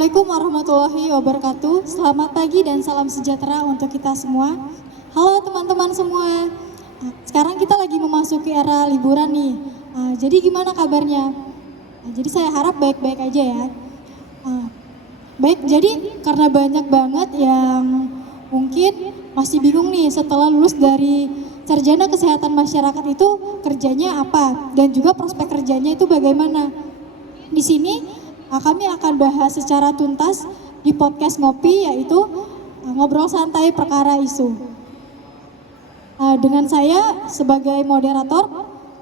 Assalamualaikum warahmatullahi wabarakatuh. Selamat pagi dan salam sejahtera untuk kita semua. Halo teman-teman semua. Sekarang kita lagi memasuki era liburan nih. Jadi gimana kabarnya? Jadi saya harap baik-baik aja ya. Baik, jadi karena banyak banget yang mungkin masih bingung nih setelah lulus dari sarjana kesehatan masyarakat itu kerjanya apa dan juga prospek kerjanya itu bagaimana. Di sini kami akan bahas secara tuntas di podcast Ngopi, yaitu ngobrol santai perkara isu. Dengan saya sebagai moderator,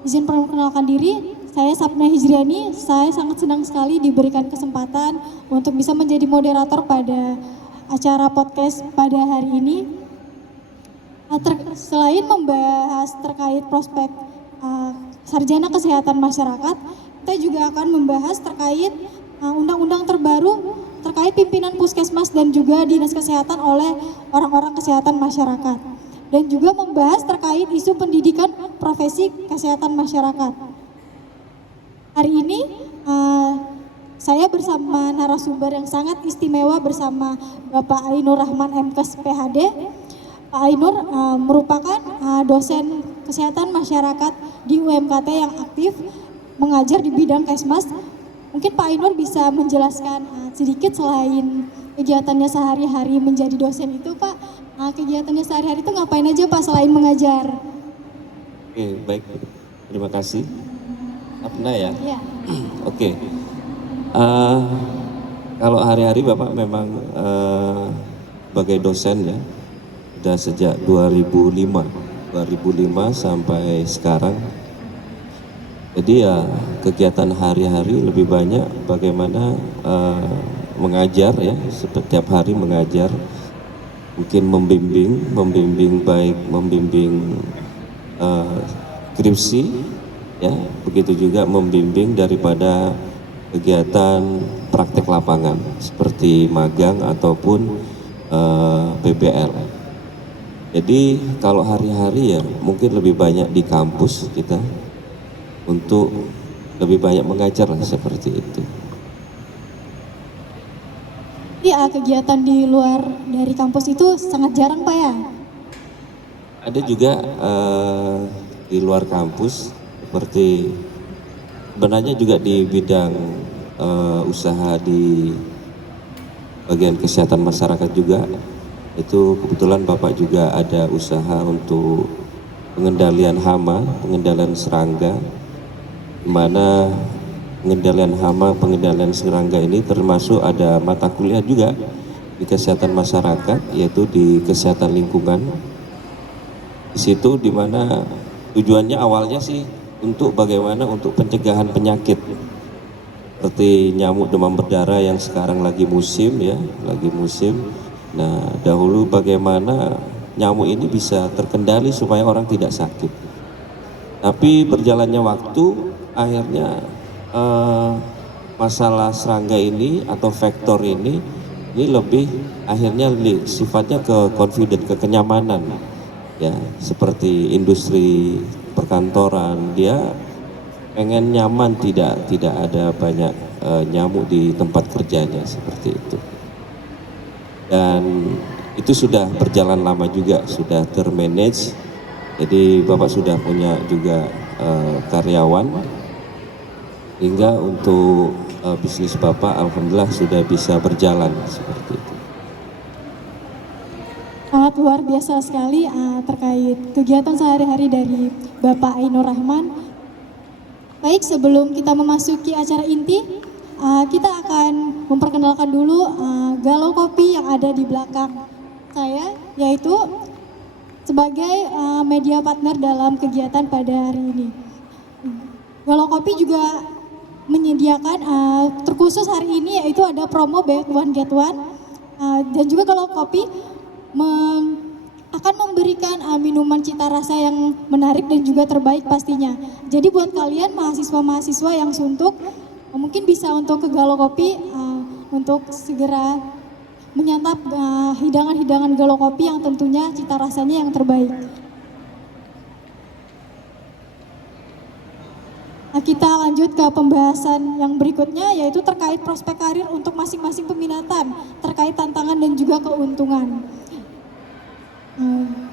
izin perkenalkan diri, saya Sapna Hijriani. Saya sangat senang sekali diberikan kesempatan untuk bisa menjadi moderator pada acara podcast pada hari ini. Selain membahas terkait prospek sarjana kesehatan masyarakat, kita juga akan membahas terkait undang-undang terbaru terkait pimpinan puskesmas dan juga dinas kesehatan oleh orang-orang kesehatan masyarakat, dan juga membahas terkait isu pendidikan profesi kesehatan masyarakat. Hari ini saya bersama narasumber yang sangat istimewa bersama Bapak Ainur Rahman MKes PhD. Pak Ainur merupakan dosen kesehatan masyarakat di UMKT yang aktif mengajar di bidang Kesmas. Mungkin Pak Ainur bisa menjelaskan sedikit selain kegiatannya sehari-hari menjadi dosen itu, Pak. Kegiatannya sehari-hari itu ngapain aja, Pak, selain mengajar? Oke, baik. Terima kasih. Apna ya? Iya. Oke. Kalau hari-hari Bapak memang sebagai dosen ya, sudah sejak 2005 sampai sekarang. Jadi ya kegiatan hari-hari lebih banyak bagaimana mengajar ya, setiap hari mengajar, mungkin membimbing baik membimbing skripsi ya, begitu juga membimbing daripada kegiatan praktek lapangan seperti magang ataupun PBL. Jadi kalau hari-hari ya mungkin lebih banyak di kampus kita, untuk lebih banyak mengajar seperti itu. Iya, kegiatan di luar dari kampus itu sangat jarang, Pak ya? Ada juga di luar kampus, seperti sebenarnya juga di bidang usaha di bagian kesehatan masyarakat juga. Itu kebetulan Bapak juga ada usaha untuk pengendalian hama, pengendalian serangga, di mana pengendalian hama, pengendalian serangga ini termasuk ada mata kuliah juga di kesehatan masyarakat, yaitu di kesehatan lingkungan. Di situ di mana tujuannya awalnya sih untuk bagaimana untuk pencegahan penyakit seperti nyamuk demam berdarah yang sekarang lagi musim ya, lagi musim. Nah, dahulu bagaimana nyamuk ini bisa terkendali supaya orang tidak sakit. Tapi berjalannya waktu, akhirnya masalah serangga ini atau vektor ini lebih akhirnya sifatnya ke confident, ke kenyamanan ya, seperti industri perkantoran, dia pengen nyaman, tidak ada banyak nyamuk di tempat kerjanya seperti itu. Dan itu sudah berjalan lama juga, sudah termanage. Jadi Bapak sudah punya juga karyawan, hingga untuk bisnis Bapak alhamdulillah sudah bisa berjalan seperti itu. Sangat luar biasa sekali terkait kegiatan sehari-hari dari Bapak Ainur Rahman. Baik, sebelum kita memasuki acara inti, kita akan memperkenalkan dulu Galau Kopi yang ada di belakang saya, yaitu sebagai media partner dalam kegiatan pada hari ini. Galau Kopi juga menyediakan terkhusus hari ini, yaitu ada promo buy one get one, dan juga Galau Kopi akan memberikan minuman cita rasa yang menarik dan juga terbaik pastinya. Jadi buat kalian mahasiswa-mahasiswa yang suntuk, mungkin bisa untuk ke Galau Kopi untuk segera menyantap hidangan-hidangan Galau Kopi yang tentunya cita rasanya yang terbaik. Kita lanjut ke pembahasan yang berikutnya, yaitu terkait prospek karir untuk masing-masing peminatan, terkait tantangan dan juga keuntungan.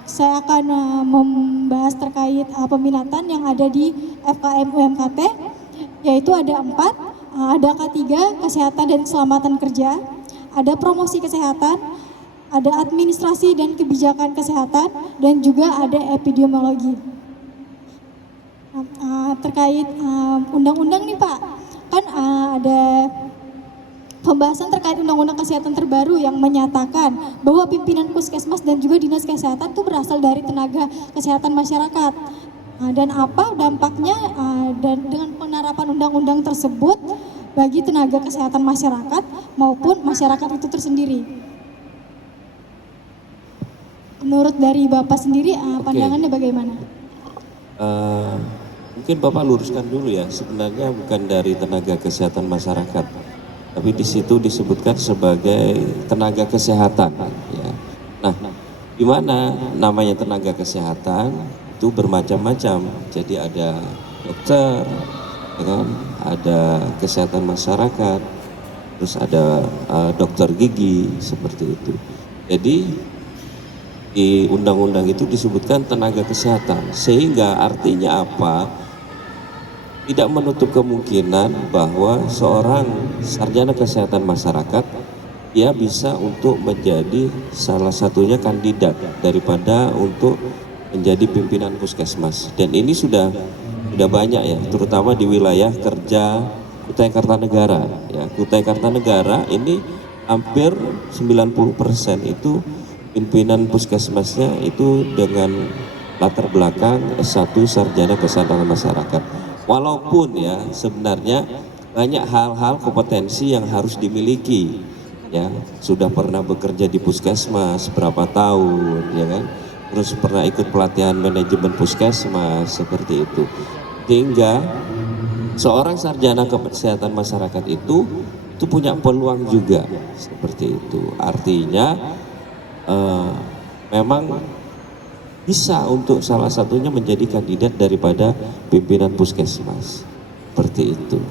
Saya akan membahas terkait peminatan yang ada di FKM UMKT, yaitu ada 4, ada K3, Kesehatan dan Keselamatan Kerja, ada Promosi Kesehatan, ada Administrasi dan Kebijakan Kesehatan, dan juga ada Epidemiologi. Terkait undang-undang nih Pak, kan ada pembahasan terkait undang-undang kesehatan terbaru yang menyatakan bahwa pimpinan puskesmas dan juga dinas kesehatan itu berasal dari tenaga kesehatan masyarakat. Dan apa dampaknya dan dengan penerapan undang-undang tersebut bagi tenaga kesehatan masyarakat maupun masyarakat itu tersendiri. Menurut dari Bapak sendiri pandangannya bagaimana? Mungkin Bapak luruskan dulu ya, sebenarnya bukan dari tenaga kesehatan masyarakat, tapi di situ disebutkan sebagai tenaga kesehatan. Ya. Nah, di mana namanya tenaga kesehatan itu bermacam-macam. Jadi ada dokter, ya kan? Ada kesehatan masyarakat, terus ada dokter gigi seperti itu. Jadi di undang-undang itu disebutkan tenaga kesehatan, sehingga artinya apa? Tidak menutup kemungkinan bahwa seorang sarjana kesehatan masyarakat dia bisa untuk menjadi salah satunya kandidat daripada untuk menjadi pimpinan puskesmas. Dan ini sudah banyak ya, terutama di wilayah kerja Kutai Kartanegara. Ya, Kutai Kartanegara ini hampir 90% itu pimpinan puskesmasnya itu dengan latar belakang S1 sarjana kesehatan masyarakat. Walaupun ya sebenarnya banyak hal-hal kompetensi yang harus dimiliki, ya sudah pernah bekerja di puskesmas berapa tahun, ya kan, terus pernah ikut pelatihan manajemen puskesmas seperti itu, sehingga seorang sarjana kesehatan masyarakat itu punya peluang juga seperti itu. Artinya memang bisa untuk salah satunya menjadi kandidat daripada pimpinan puskesmas seperti itu.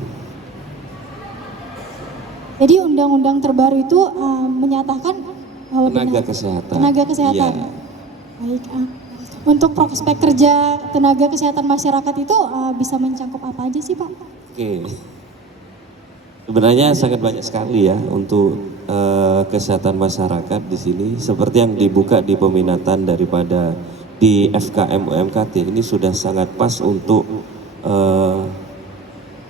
Jadi undang-undang terbaru itu menyatakan bahwa tenaga kesehatan. Tenaga kesehatan. Ya. Baik. Untuk prospek kerja tenaga kesehatan masyarakat itu bisa mencakup apa aja sih Pak? Oke. Sebenarnya sangat banyak sekali ya untuk kesehatan masyarakat di sini. Seperti yang dibuka di peminatan daripada di FKM UMKT ini sudah sangat pas untuk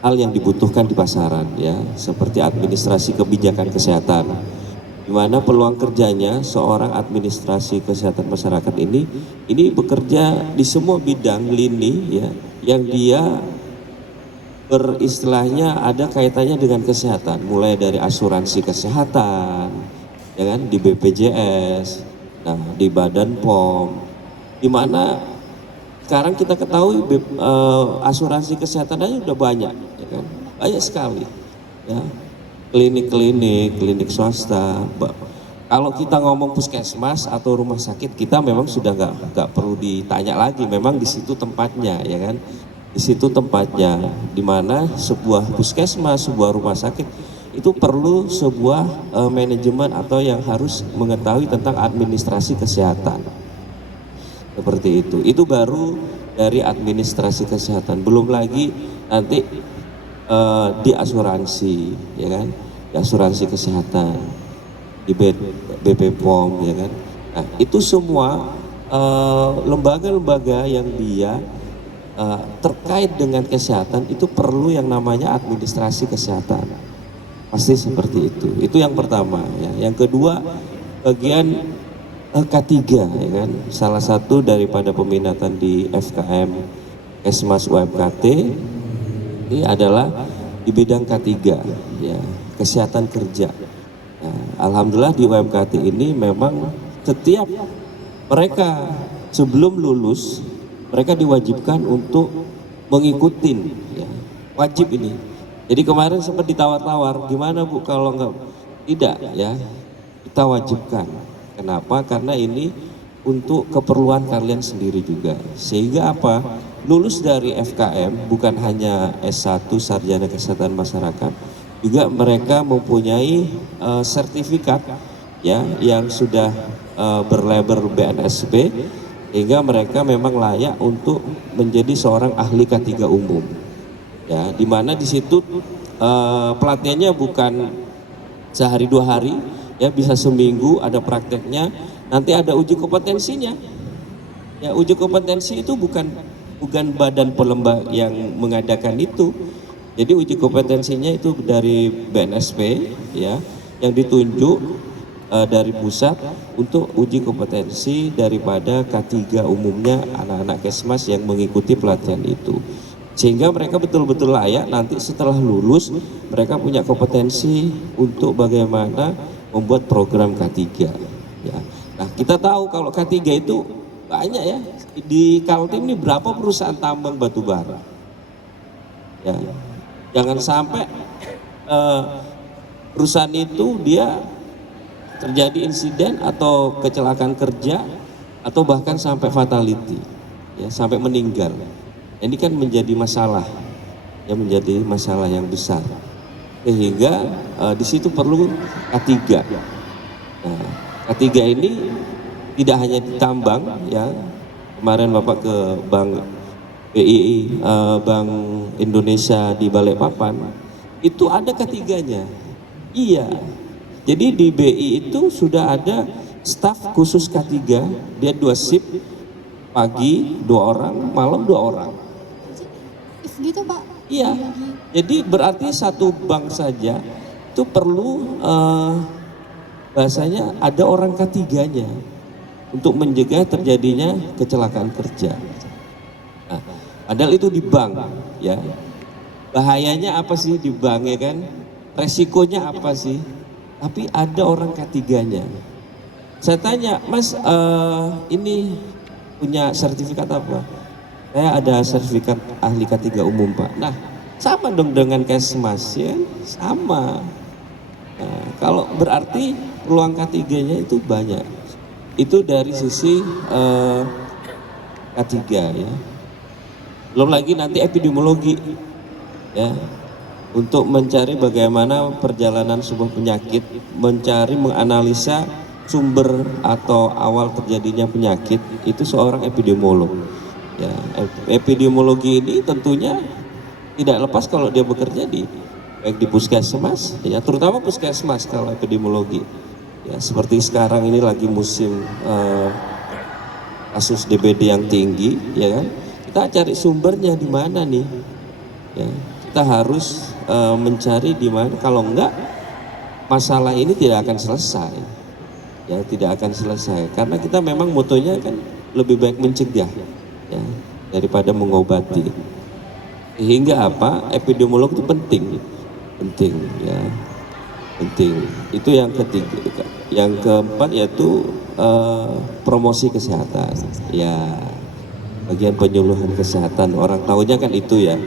hal yang dibutuhkan di pasaran ya, seperti administrasi kebijakan kesehatan, di mana peluang kerjanya seorang administrasi kesehatan masyarakat ini bekerja di semua bidang lini ya, yang dia beristilahnya ada kaitannya dengan kesehatan, mulai dari asuransi kesehatan, ya kan, di BPJS, nah di Badan POM, di mana sekarang kita ketahui asuransi kesehatan aja udah banyak, ya kan, banyak sekali, ya, klinik swasta. Kalau kita ngomong puskesmas atau rumah sakit, kita memang sudah nggak perlu ditanya lagi, memang di situ tempatnya, ya kan. Di situ tempatnya, di mana sebuah puskesmas, sebuah rumah sakit itu perlu sebuah manajemen atau yang harus mengetahui tentang administrasi kesehatan. Seperti itu. Itu baru dari administrasi kesehatan. Belum lagi nanti di asuransi, ya kan? Di asuransi kesehatan, di BP POM, ya kan? Nah, itu semua lembaga-lembaga yang dia terkait dengan kesehatan itu perlu yang namanya administrasi kesehatan, pasti seperti itu. Itu yang pertama ya. Yang kedua, bagian K3 ya kan, salah satu daripada peminatan di FKM Kesmas UMKT ini adalah di bidang K3 ya, kesehatan kerja. Nah, alhamdulillah di UMKT ini memang setiap mereka sebelum lulus mereka diwajibkan untuk mengikuti, ya, wajib ini. Jadi kemarin sempat ditawar-tawar, gimana Bu kalau enggak? Tidak ya, kita wajibkan. Kenapa? Karena ini untuk keperluan kalian sendiri juga. Sehingga apa? lulus dari FKM bukan hanya S1 Sarjana Kesehatan Masyarakat, juga mereka mempunyai sertifikat ya yang sudah berlabel BNSP, sehingga mereka memang layak untuk menjadi seorang ahli K3 umum. Ya, di mana di situ pelatihannya bukan sehari 2 hari, ya bisa seminggu, ada prakteknya, nanti ada uji kompetensinya. Ya, uji kompetensi itu bukan badan pelembag yang mengadakan itu. Jadi uji kompetensinya itu dari BNSP ya, yang ditunjuk dari pusat untuk uji kompetensi daripada K3 umumnya anak-anak Kesmas yang mengikuti pelatihan itu. Sehingga mereka betul-betul layak nanti setelah lulus mereka punya kompetensi untuk bagaimana membuat program K3 ya. Nah, kita tahu kalau K3 itu banyak ya, di Kaltim ini berapa perusahaan tambang batu bara ya. Jangan sampai perusahaan itu dia terjadi insiden atau kecelakaan kerja atau bahkan sampai fatality ya, sampai meninggal. Ini kan menjadi masalah ya, menjadi masalah yang besar, sehingga di situ perlu K3. Nah, K3 ini tidak hanya di tambang ya. Kemarin Bapak ke Bank BI, Bank Indonesia di Balikpapan, itu ada K3-nya. Iya. Jadi di BI itu sudah ada staf khusus K3, dia 2 shift, pagi 2 orang, malam 2 orang. Gitu Pak? Iya. Jadi berarti satu bank saja itu perlu bahasanya ada orang K3-nya untuk mencegah terjadinya kecelakaan kerja. Nah, padahal itu di bank ya. Bahayanya apa sih di bank ya kan? Resikonya apa sih? Tapi ada orang K3-nya. Saya tanya, Mas ini punya sertifikat apa? Saya ada sertifikat ahli K3 umum Pak. Nah, sama dong dengan Kesmas ya, sama. Nah, kalau berarti peluang K3-nya itu banyak. Itu dari sisi K3 ya. Belum lagi nanti epidemiologi ya, untuk mencari bagaimana perjalanan sebuah penyakit, mencari menganalisa sumber atau awal terjadinya penyakit, itu seorang epidemiolog. Ya, epidemiologi ini tentunya tidak lepas kalau dia bekerja baik di puskesmas, ya terutama puskesmas kalau epidemiologi. Ya seperti sekarang ini lagi musim kasus DBD yang tinggi, ya kan? Kita cari sumbernya di mana nih? Ya, kita harus mencari di mana. Kalau enggak, masalah ini tidak akan selesai. Ya tidak akan selesai karena kita memang motonya kan lebih baik mencegah ya, daripada mengobati. Sehingga apa? Epidemiolog itu penting ya, penting. Itu yang ketiga. Yang keempat yaitu promosi kesehatan. Ya, bagian penyuluhan kesehatan. Orang tahunya kan itu ya,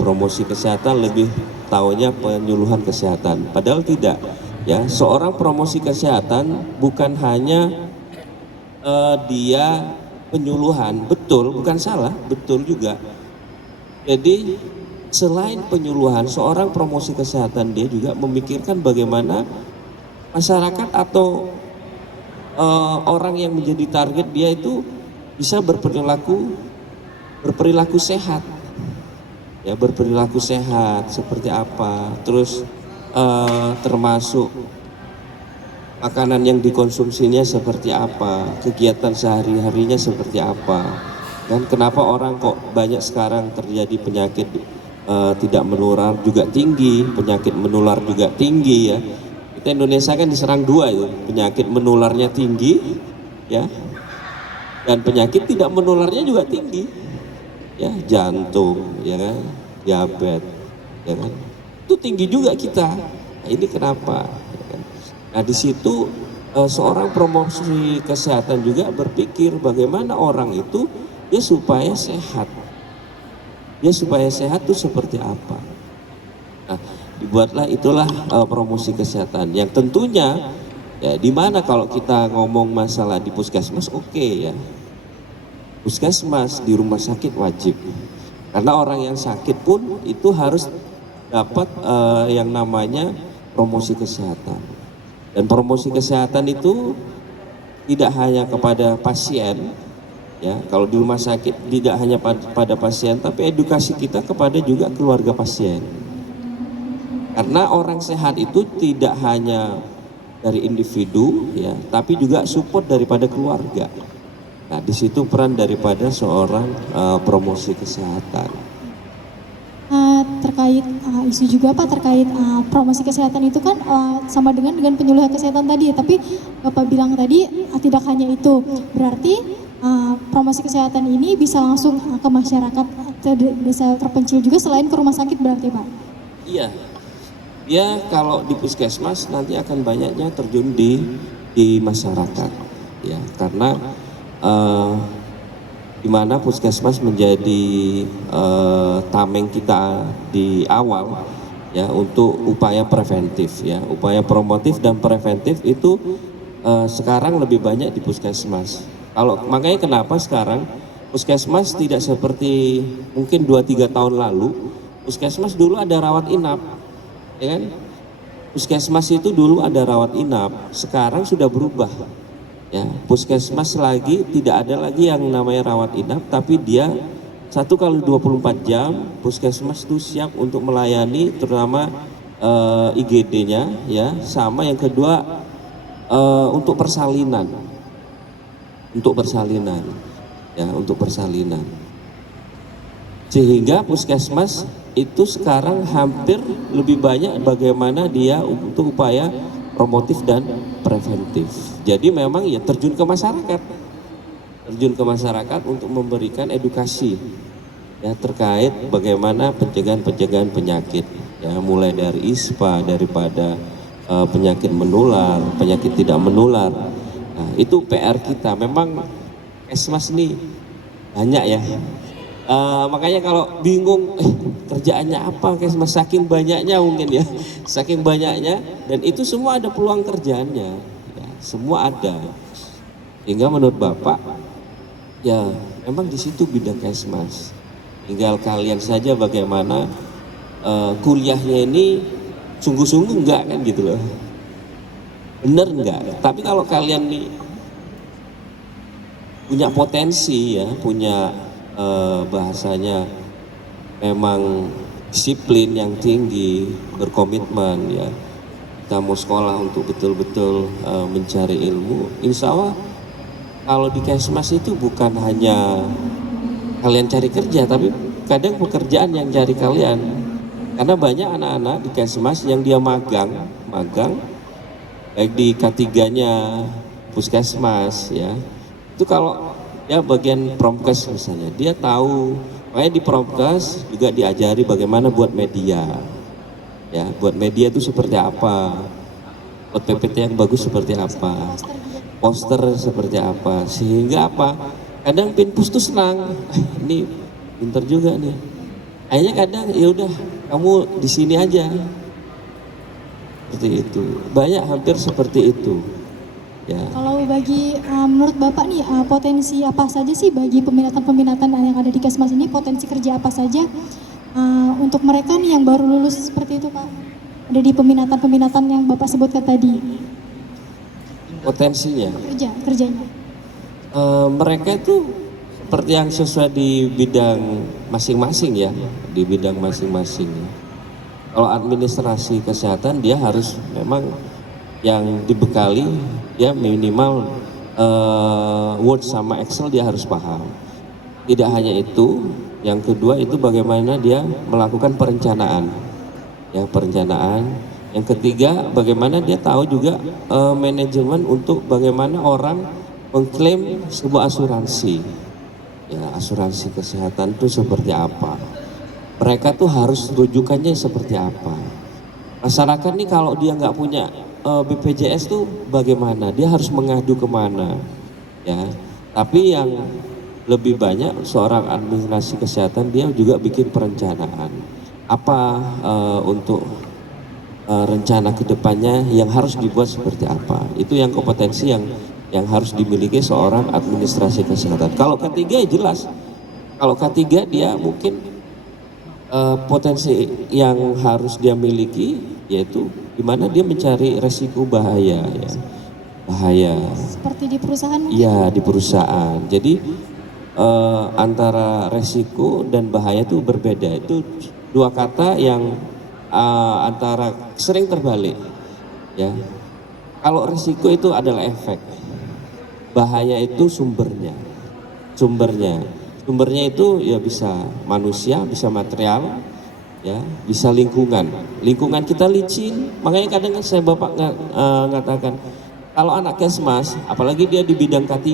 promosi kesehatan, lebih tahunya penyuluhan kesehatan. Padahal tidak. Ya, seorang promosi kesehatan bukan hanya dia penyuluhan, betul, bukan salah, betul juga. Jadi selain penyuluhan, seorang promosi kesehatan dia juga memikirkan bagaimana masyarakat atau orang yang menjadi target dia itu bisa berperilaku sehat. Ya, berperilaku sehat seperti apa, terus termasuk makanan yang dikonsumsinya seperti apa, kegiatan sehari-harinya seperti apa, dan kenapa orang kok banyak sekarang terjadi penyakit tidak menular juga tinggi, penyakit menular juga tinggi ya. Kita Indonesia kan diserang 2 itu, penyakit menularnya tinggi ya, dan penyakit tidak menularnya juga tinggi ya, jantung ya kan, diabetes ya kan, itu tinggi juga kita. Nah, ini kenapa? Nah di situ seorang promosi kesehatan juga berpikir bagaimana orang itu dia supaya sehat. Dia supaya sehat itu seperti apa? Nah, dibuatlah itulah promosi kesehatan yang tentunya ya di mana kalau kita ngomong masalah di puskesmas oke ya. puskesmas, di rumah sakit wajib. Karena orang yang sakit pun itu harus dapat yang namanya promosi kesehatan. Dan promosi kesehatan itu tidak hanya kepada pasien, ya. Kalau di rumah sakit tidak hanya pada pasien, tapi edukasi kita kepada juga keluarga pasien. Karena orang sehat itu tidak hanya dari individu, ya, tapi juga support daripada keluarga. Nah, di situ peran daripada seorang promosi kesehatan. Terkait isu juga Pak, terkait promosi kesehatan itu kan sama dengan penyuluhan kesehatan tadi, tapi Bapak bilang tadi tidak hanya itu, berarti promosi kesehatan ini bisa langsung ke masyarakat desa terpencil juga selain ke rumah sakit berarti Pak? Iya, ya kalau di puskesmas nanti akan banyaknya terjun di masyarakat, ya, karena di mana puskesmas menjadi tameng kita di awal, ya, untuk upaya preventif, ya, upaya promotif dan preventif itu sekarang lebih banyak di puskesmas. Makanya kenapa sekarang puskesmas tidak seperti mungkin 2-3 tahun lalu. Puskesmas dulu ada rawat inap, ya kan? Puskesmas itu dulu ada rawat inap, sekarang sudah berubah. Ya, puskesmas lagi tidak ada lagi yang namanya rawat inap, tapi dia 1x24 jam puskesmas itu siap untuk melayani terutama IGD-nya, ya, sama yang kedua untuk persalinan, ya, untuk persalinan. Sehingga puskesmas itu sekarang hampir lebih banyak bagaimana dia untuk upaya promotif dan preventif. Jadi memang ya terjun ke masyarakat untuk memberikan edukasi, ya, terkait bagaimana pencegahan penyakit, ya, mulai dari ISPA, daripada penyakit menular, penyakit tidak menular. Nah, itu PR kita. Memang Kesmas nih banyak, ya. Makanya kalau bingung kerjaannya apa Kesmas, saking banyaknya mungkin, ya, saking banyaknya, dan itu semua ada peluang kerjaannya, ya, semua ada. Hingga menurut Bapak, ya memang di situ bidang Kesmas. Tinggal kalian saja bagaimana kuliahnya ini sungguh-sungguh enggak, kan gitu loh, bener enggak. Tapi kalau kalian nih punya potensi, ya, punya bahasanya memang disiplin yang tinggi, berkomitmen, ya, kita mau sekolah untuk betul-betul mencari ilmu, insya Allah kalau di Kesmas itu bukan hanya kalian cari kerja, tapi kadang pekerjaan yang cari kalian. Karena banyak anak-anak di Kesmas yang dia magang baik di K3-nya puskesmas, ya, itu kalau ya bagian promkes misalnya, dia tahu, makanya di promkes juga diajari bagaimana buat media, ya, buat media itu seperti apa, buat PPT yang bagus seperti apa, poster seperti apa, sehingga apa, kadang Pinpus tuh senang, ini pinter juga nih, akhirnya kadang ya udah kamu di sini aja, seperti itu, banyak hampir seperti itu. Ya. Kalau bagi menurut Bapak nih potensi apa saja sih bagi peminatan yang ada di Kesmas ini, potensi kerja apa saja untuk mereka nih yang baru lulus seperti itu Pak, ada di peminatan yang Bapak sebutkan tadi? Potensinya? Kerjanya. Mereka itu seperti yang sesuai di bidang masing-masing, ya, di bidang masing-masing. Kalau administrasi kesehatan dia harus memang yang dibekali, ya, minimal Word sama Excel dia harus paham. Tidak hanya itu, yang kedua itu bagaimana dia melakukan perencanaan, ya, perencanaan. Yang ketiga bagaimana dia tahu juga manajemen untuk bagaimana orang mengklaim sebuah asuransi, ya, asuransi kesehatan itu seperti apa. Mereka tuh harus rujukannya seperti apa. Masyarakat nih kalau dia nggak punya BPJS tuh bagaimana? Dia harus mengadu kemana? Ya, tapi yang lebih banyak seorang administrasi kesehatan dia juga bikin perencanaan. Apa untuk rencana kedepannya yang harus dibuat seperti apa? Itu yang kompetensi yang yang harus dimiliki seorang administrasi kesehatan. Kalau K3 ya jelas, kalau K3 dia mungkin potensi yang harus dia miliki yaitu gimana dia mencari resiko bahaya ya, bahaya. Seperti di perusahaan mungkin? Iya, di perusahaan. Jadi antara resiko dan bahaya itu berbeda. Itu dua kata yang antara sering terbalik. Ya, kalau resiko itu adalah efek, bahaya itu sumbernya. Sumbernya itu ya bisa manusia, bisa material, ya, bisa lingkungan. Lingkungan kita licin, makanya kadang kan saya bapak ngatakan kalau anak kesmas, apalagi dia di bidang K3,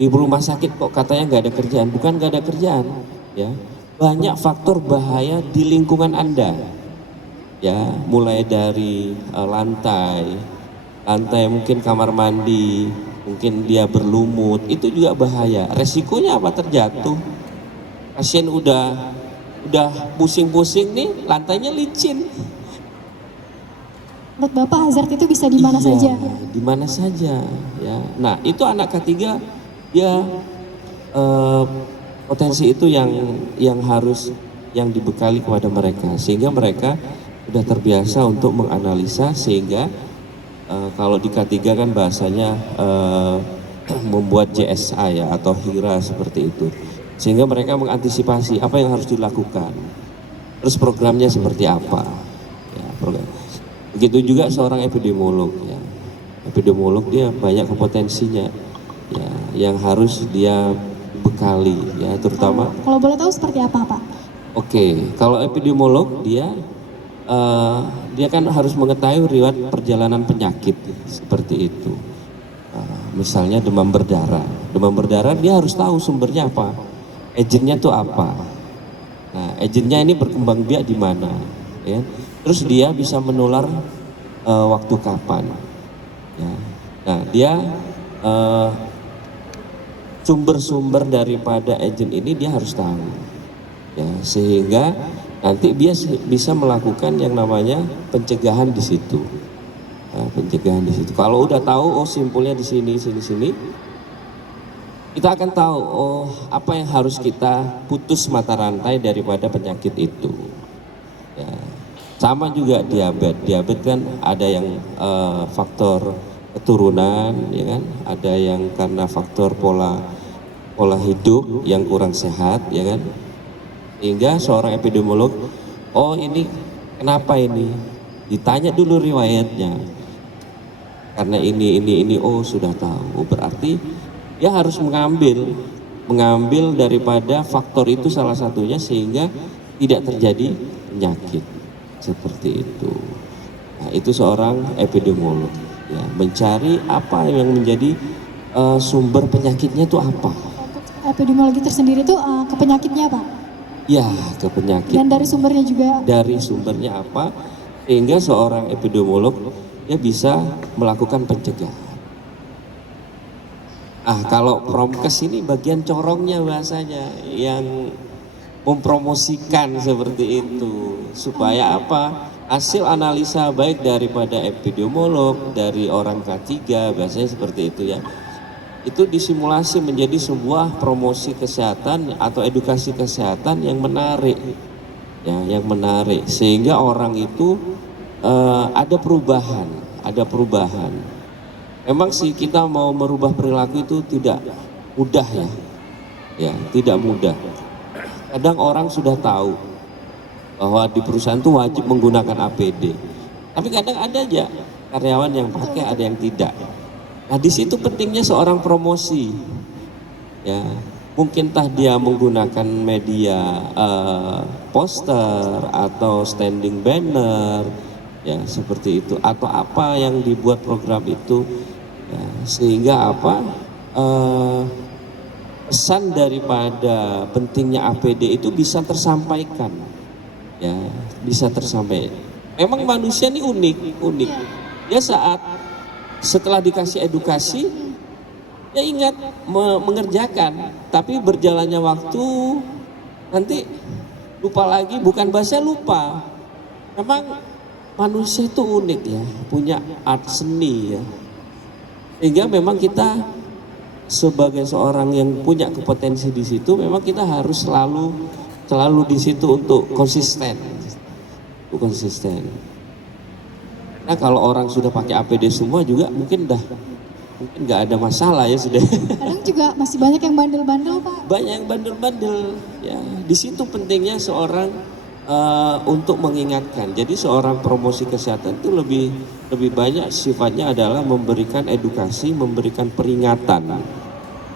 di rumah sakit kok katanya nggak ada kerjaan, bukan nggak ada kerjaan, ya, banyak faktor bahaya di lingkungan Anda, ya, mulai dari lantai mungkin kamar mandi, mungkin dia berlumut, itu juga bahaya. Resikonya apa? Terjatuh. Pasien udah pusing-pusing nih, lantainya licin. Menurut Bapak hazard itu bisa di mana Iya, saja? di mana saja, ya. Nah, itu anak ketiga dia potensi itu yang harus yang dibekali kepada mereka, sehingga mereka sudah terbiasa untuk menganalisa, sehingga kalau di K3 kan bahasanya membuat JSA ya, atau HIRA seperti itu, sehingga mereka mengantisipasi apa yang harus dilakukan, terus programnya seperti apa, ya, program. Begitu juga seorang epidemiolog, ya, epidemiolog dia banyak kompetensinya, ya, yang harus dia bekali, ya, terutama. Kalau boleh tahu seperti apa, Pak? Oke, kalau epidemiolog dia kan harus mengetahui riwayat perjalanan penyakit seperti itu. Misalnya demam berdarah dia harus tahu sumbernya apa, agentnya tuh apa. Nah, agentnya ini berkembang biak di mana, ya. Terus dia bisa menular waktu kapan, ya. Nah, dia sumber-sumber daripada agent ini dia harus tahu, ya, sehingga nanti dia bisa melakukan yang namanya pencegahan di situ. Nah, pencegahan di situ. Kalau udah tahu, oh simpulnya di sini, kita akan tahu, oh apa yang harus kita putus mata rantai daripada penyakit itu. Ya. Sama juga diabetes kan ada yang faktor keturunan, ya kan, ada yang karena faktor pola hidup yang kurang sehat, ya kan. Sehingga seorang epidemiolog, oh ini kenapa ini? Ditanya dulu riwayatnya. Karena ini, oh sudah tahu. Berarti dia harus mengambil daripada faktor itu salah satunya sehingga tidak terjadi penyakit seperti itu. Nah, itu seorang epidemiolog, ya, mencari apa yang menjadi sumber penyakitnya itu apa. Untuk epidemiologi tersendiri itu ke penyakitnya, Pak? Ya, ke penyakit. Dan dari sumbernya juga? Dari sumbernya apa, sehingga seorang epidemiolog dia bisa melakukan pencegahan. Kalau promkes ini bagian corongnya bahasanya, yang mempromosikan seperti itu. Supaya apa? Hasil analisa baik daripada epidemiolog, dari orang K3, biasanya seperti itu ya. Itu disimulasi menjadi sebuah promosi kesehatan atau edukasi kesehatan yang menarik, ya, yang menarik, sehingga orang itu ada perubahan. Memang sih kita mau merubah perilaku itu tidak mudah, ya, tidak mudah. Kadang orang sudah tahu bahwa di perusahaan itu wajib menggunakan APD, tapi kadang ada aja karyawan yang pakai, ada yang tidak. Nah, di situ pentingnya seorang promosi, ya, mungkin entah dia menggunakan media poster atau standing banner, ya, seperti itu, atau apa yang dibuat program itu, ya, sehingga apa pesan daripada pentingnya APD itu bisa tersampaikan, ya, bisa tersampaikan. Memang manusia ini unik, ya, setelah dikasih edukasi, ya ingat mengerjakan, tapi berjalannya waktu nanti lupa lagi, bukan bahasa lupa. Memang manusia itu unik, ya, punya art seni, ya, Sehingga memang kita sebagai seorang yang punya kompetensi di situ, memang kita harus selalu di situ untuk konsisten. Karena kalau orang sudah pakai APD semua juga mungkin nggak ada masalah ya sudah. Kadang juga masih banyak yang bandel-bandel Pak. Banyak yang bandel-bandel ya. Di situ pentingnya seorang untuk mengingatkan. Jadi seorang promosi kesehatan itu lebih banyak sifatnya adalah memberikan edukasi, memberikan peringatan.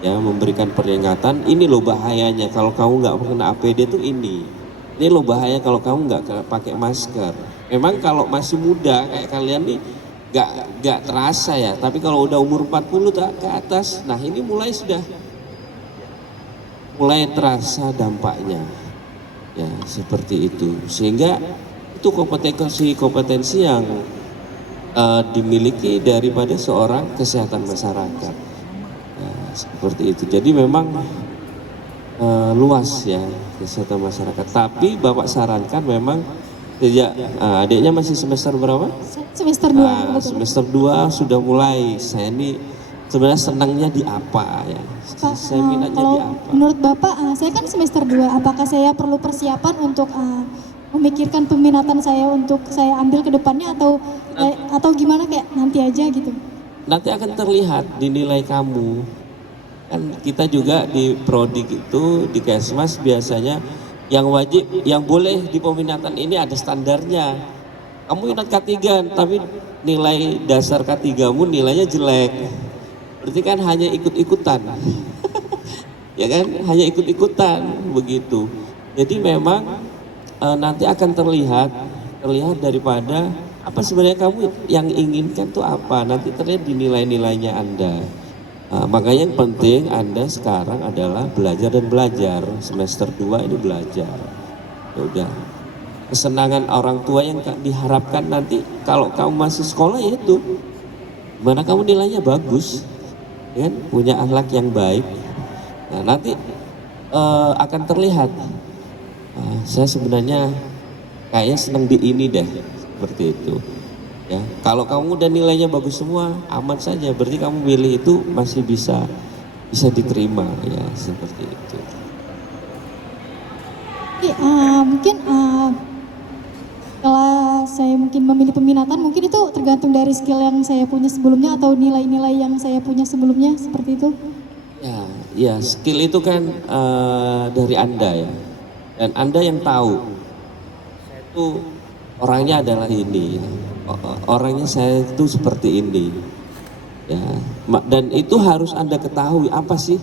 Ya, memberikan peringatan, ini loh bahayanya kalau kamu nggak kena APD itu ini. Ini loh bahaya kalau kamu nggak pakai masker. Memang kalau masih muda kayak kalian nih nggak terasa ya, tapi kalau udah umur 40 ke atas, nah ini mulai terasa dampaknya. Ya, seperti itu. Sehingga itu kompetensi yang dimiliki daripada seorang kesehatan masyarakat. Ya, seperti itu. Jadi memang luas ya kesehatan masyarakat. Tapi Bapak sarankan memang sejak adiknya masih semester berapa? Semester 2. Semester 2 sudah mulai. Saya ini sebenarnya senangnya di apa ya? Pak, Saya minatnya kalau di apa? menurut Bapak, saya kan semester 2, apakah saya perlu persiapan untuk memikirkan peminatan saya untuk saya ambil ke depannya atau gimana, kayak nanti aja gitu? Nanti akan terlihat di nilai kamu. Kan kita juga di Prodik itu di Kesmas biasanya yang wajib, yang boleh di peminatan ini ada standarnya. Kamu minat K3 tapi nilai dasar K3-mu nilainya jelek. Berarti kan hanya ikut-ikutan. Ya kan, hanya ikut-ikutan begitu. Jadi memang nanti akan terlihat daripada apa sebenarnya kamu yang inginkan tuh apa, nanti terlihat di nilai-nilainya Anda. Makanya yang penting Anda sekarang adalah belajar dan belajar. Semester 2 ini belajar. Ya udah. Kesenangan orang tua yang diharapkan nanti kalau kamu masih sekolah ya itu. Mana kamu nilainya bagus. Ya kan? Punya akhlak yang baik. Nah, nanti akan terlihat. Saya sebenarnya kayaknya senang di ini deh. Seperti itu. Ya, kalau kamu udah nilainya bagus semua, aman saja. Berarti kamu milih itu masih bisa diterima ya, seperti itu. Mungkin kalau saya mungkin memilih peminatan, mungkin itu tergantung dari skill yang saya punya sebelumnya atau nilai-nilai yang saya punya sebelumnya, seperti itu. Ya skill itu kan dari Anda ya, dan Anda yang tahu. Saya itu orangnya adalah ini. Ya. Orangnya saya itu seperti ini, ya. Dan itu harus Anda ketahui apa sih?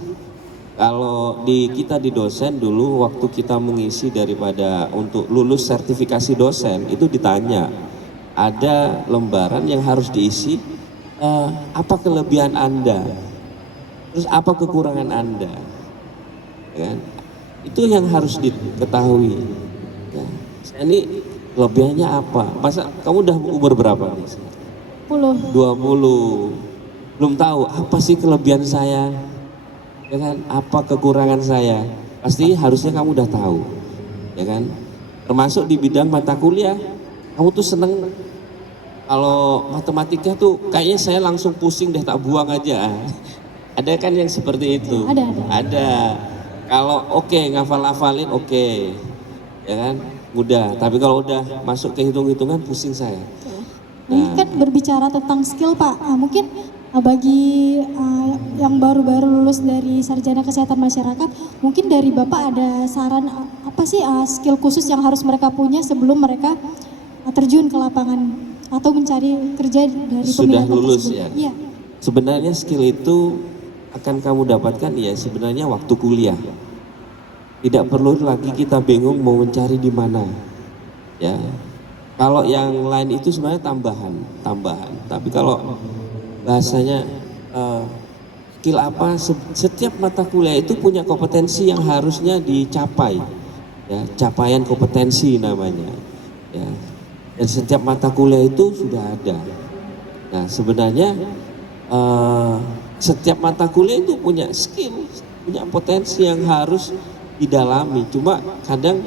Kalau kita di dosen dulu waktu kita mengisi daripada untuk lulus sertifikasi dosen itu ditanya, ada lembaran yang harus diisi, apa kelebihan Anda, terus apa kekurangan Anda, ya. Itu yang harus diketahui. Ya. Saya ini kelebihannya apa? Masa kamu udah umur berapa nih? 20. Belum tahu apa sih kelebihan saya? Ya kan? Apa kekurangan saya? Pasti harusnya kamu udah tahu. Ya kan? Termasuk di bidang mata kuliah. Kamu tuh seneng kalau matematika tuh kayaknya saya langsung pusing deh, tak buang aja. Ada kan yang seperti itu? Ada. Kalau ngafalin oke. Ya kan? Mudah, tapi kalau udah masuk ke hitung-hitungan pusing saya. Ini kan berbicara tentang skill Pak, mungkin bagi yang baru-baru lulus dari sarjana kesehatan masyarakat, mungkin dari Bapak ada saran apa sih skill khusus yang harus mereka punya sebelum mereka terjun ke lapangan atau mencari kerja dari sudah peminatan lulus tersebut? ya? Iya. Sebenarnya skill itu akan kamu dapatkan ya sebenarnya waktu kuliah. Tidak perlu lagi kita bingung mau mencari di mana. Ya. Kalau yang lain itu sebenarnya tambahan. Tapi kalau bahasanya skill apa, setiap mata kuliah itu punya kompetensi yang harusnya dicapai. Ya, capaian kompetensi namanya. Ya. Dan setiap mata kuliah itu sudah ada. Nah, sebenarnya setiap mata kuliah itu punya skill, punya potensi yang harus didalami. Cuma kadang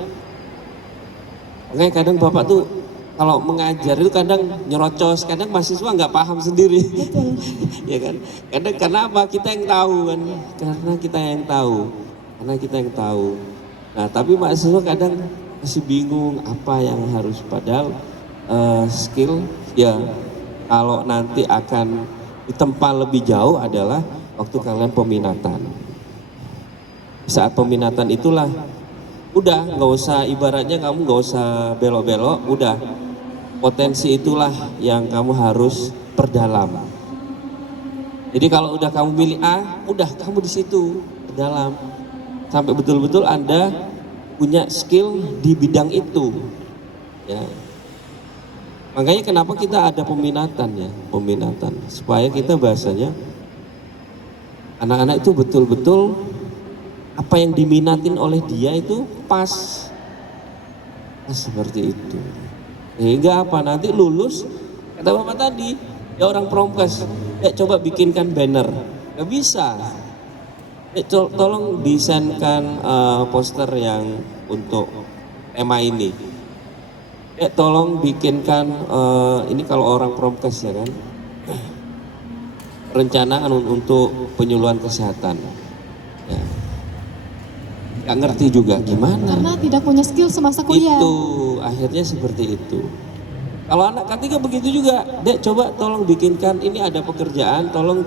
Bapak tuh kalau mengajar itu kadang nyerocos, kadang mahasiswa nggak paham sendiri. Betul. Ya kan? Kadang karena apa? Kita yang tahu kan. Karena kita yang tahu. Karena kita yang tahu. Nah, tapi mahasiswa kadang masih bingung apa yang harus, padahal skill ya kalau nanti akan ditempa lebih jauh adalah waktu kalian peminatan. Saat peminatan itulah udah nggak usah, ibaratnya kamu nggak usah belok-belok, udah potensi itulah yang kamu harus perdalam. Jadi kalau udah kamu milih A, udah kamu di situ perdalam sampai betul-betul Anda punya skill di bidang itu. Ya. Makanya kenapa kita ada peminatan ya, peminatan supaya kita bahasanya anak-anak itu betul-betul apa yang diminatin oleh dia itu pas seperti itu. Sehingga apa, nanti lulus, kata Bapak tadi, ya orang promkes, ya coba bikinkan banner, nggak bisa. Ya, tolong desainkan poster yang untuk tema ini. Ya tolong bikinkan ini kalau orang promkes ya kan, perencanaan untuk penyuluhan kesehatan. Ya. Gak ngerti juga gimana. Karena tidak punya skill semasa kuliah. Itu akhirnya seperti itu. Kalau anak ketiga begitu juga, Dek coba tolong bikinkan, ini ada pekerjaan, tolong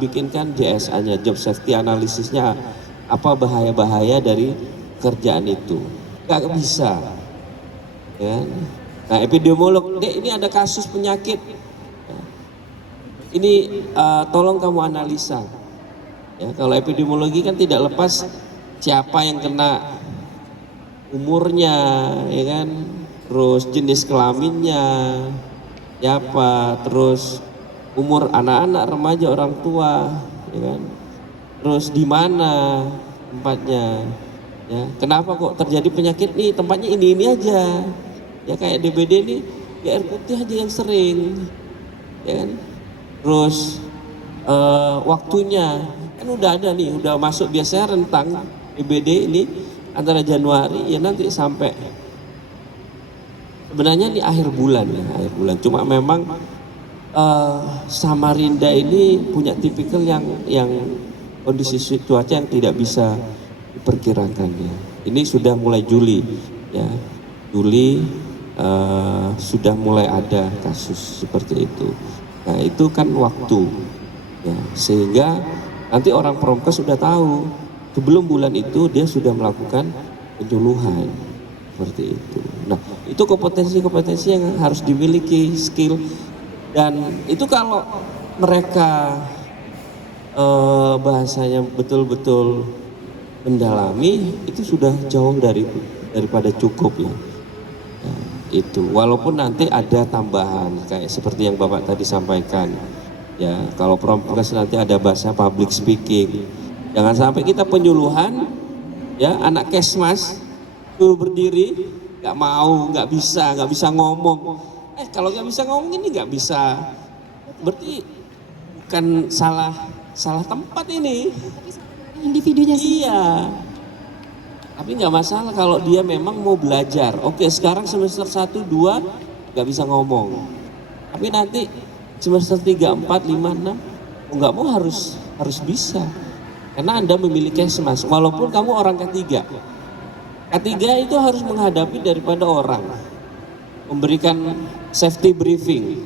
bikinkan JSA-nya, job safety analisisnya, apa bahaya-bahaya dari kerjaan itu. Gak bisa. Ya. Nah epidemiolog, Dek ini ada kasus penyakit, ini tolong kamu analisa. Ya, kalau epidemiologi kan tidak lepas siapa yang kena, umurnya, ya kan, terus jenis kelaminnya, siapa, terus umur anak-anak, remaja, orang tua, ya kan, terus di mana tempatnya, ya, kenapa kok terjadi penyakit nih, tempatnya ini aja, ya kayak DBD ini, ya air putih aja yang sering, ya kan, terus waktunya kan udah ada nih, udah masuk biasanya rentang DBD ini antara Januari ya nanti sampai sebenarnya di akhir bulan ya, akhir bulan. Cuma memang Samarinda ini punya tipikal yang kondisi cuaca yang tidak bisa diperkirakan ya. Ini sudah mulai Juli ya, Juli sudah mulai ada kasus seperti itu. Nah itu kan waktu ya, sehingga nanti orang promkes sudah tahu sebelum bulan itu dia sudah melakukan penyuluhan seperti itu. Nah itu kompetensi-kompetensi yang harus dimiliki, skill, dan itu kalau mereka bahasanya betul-betul mendalami itu sudah jauh daripada cukup ya. Itu walaupun nanti ada tambahan kayak seperti yang Bapak tadi sampaikan ya, kalau promkes nanti ada bahasa public speaking, jangan sampai kita penyuluhan ya anak kesmas tuh berdiri nggak mau, nggak bisa ngomong, kalau nggak bisa ngomong ini nggak bisa, berarti bukan salah tempat ini, Individunya sih. iya. Tapi nggak masalah kalau dia memang mau belajar. Oke, sekarang semester 1, 2 nggak bisa ngomong. Tapi nanti semester 3, 4, 5, 6 nggak mau harus bisa. Karena Anda memiliki kesmas. Walaupun kamu orang ketiga. Ketiga itu harus menghadapi daripada orang. Memberikan safety briefing.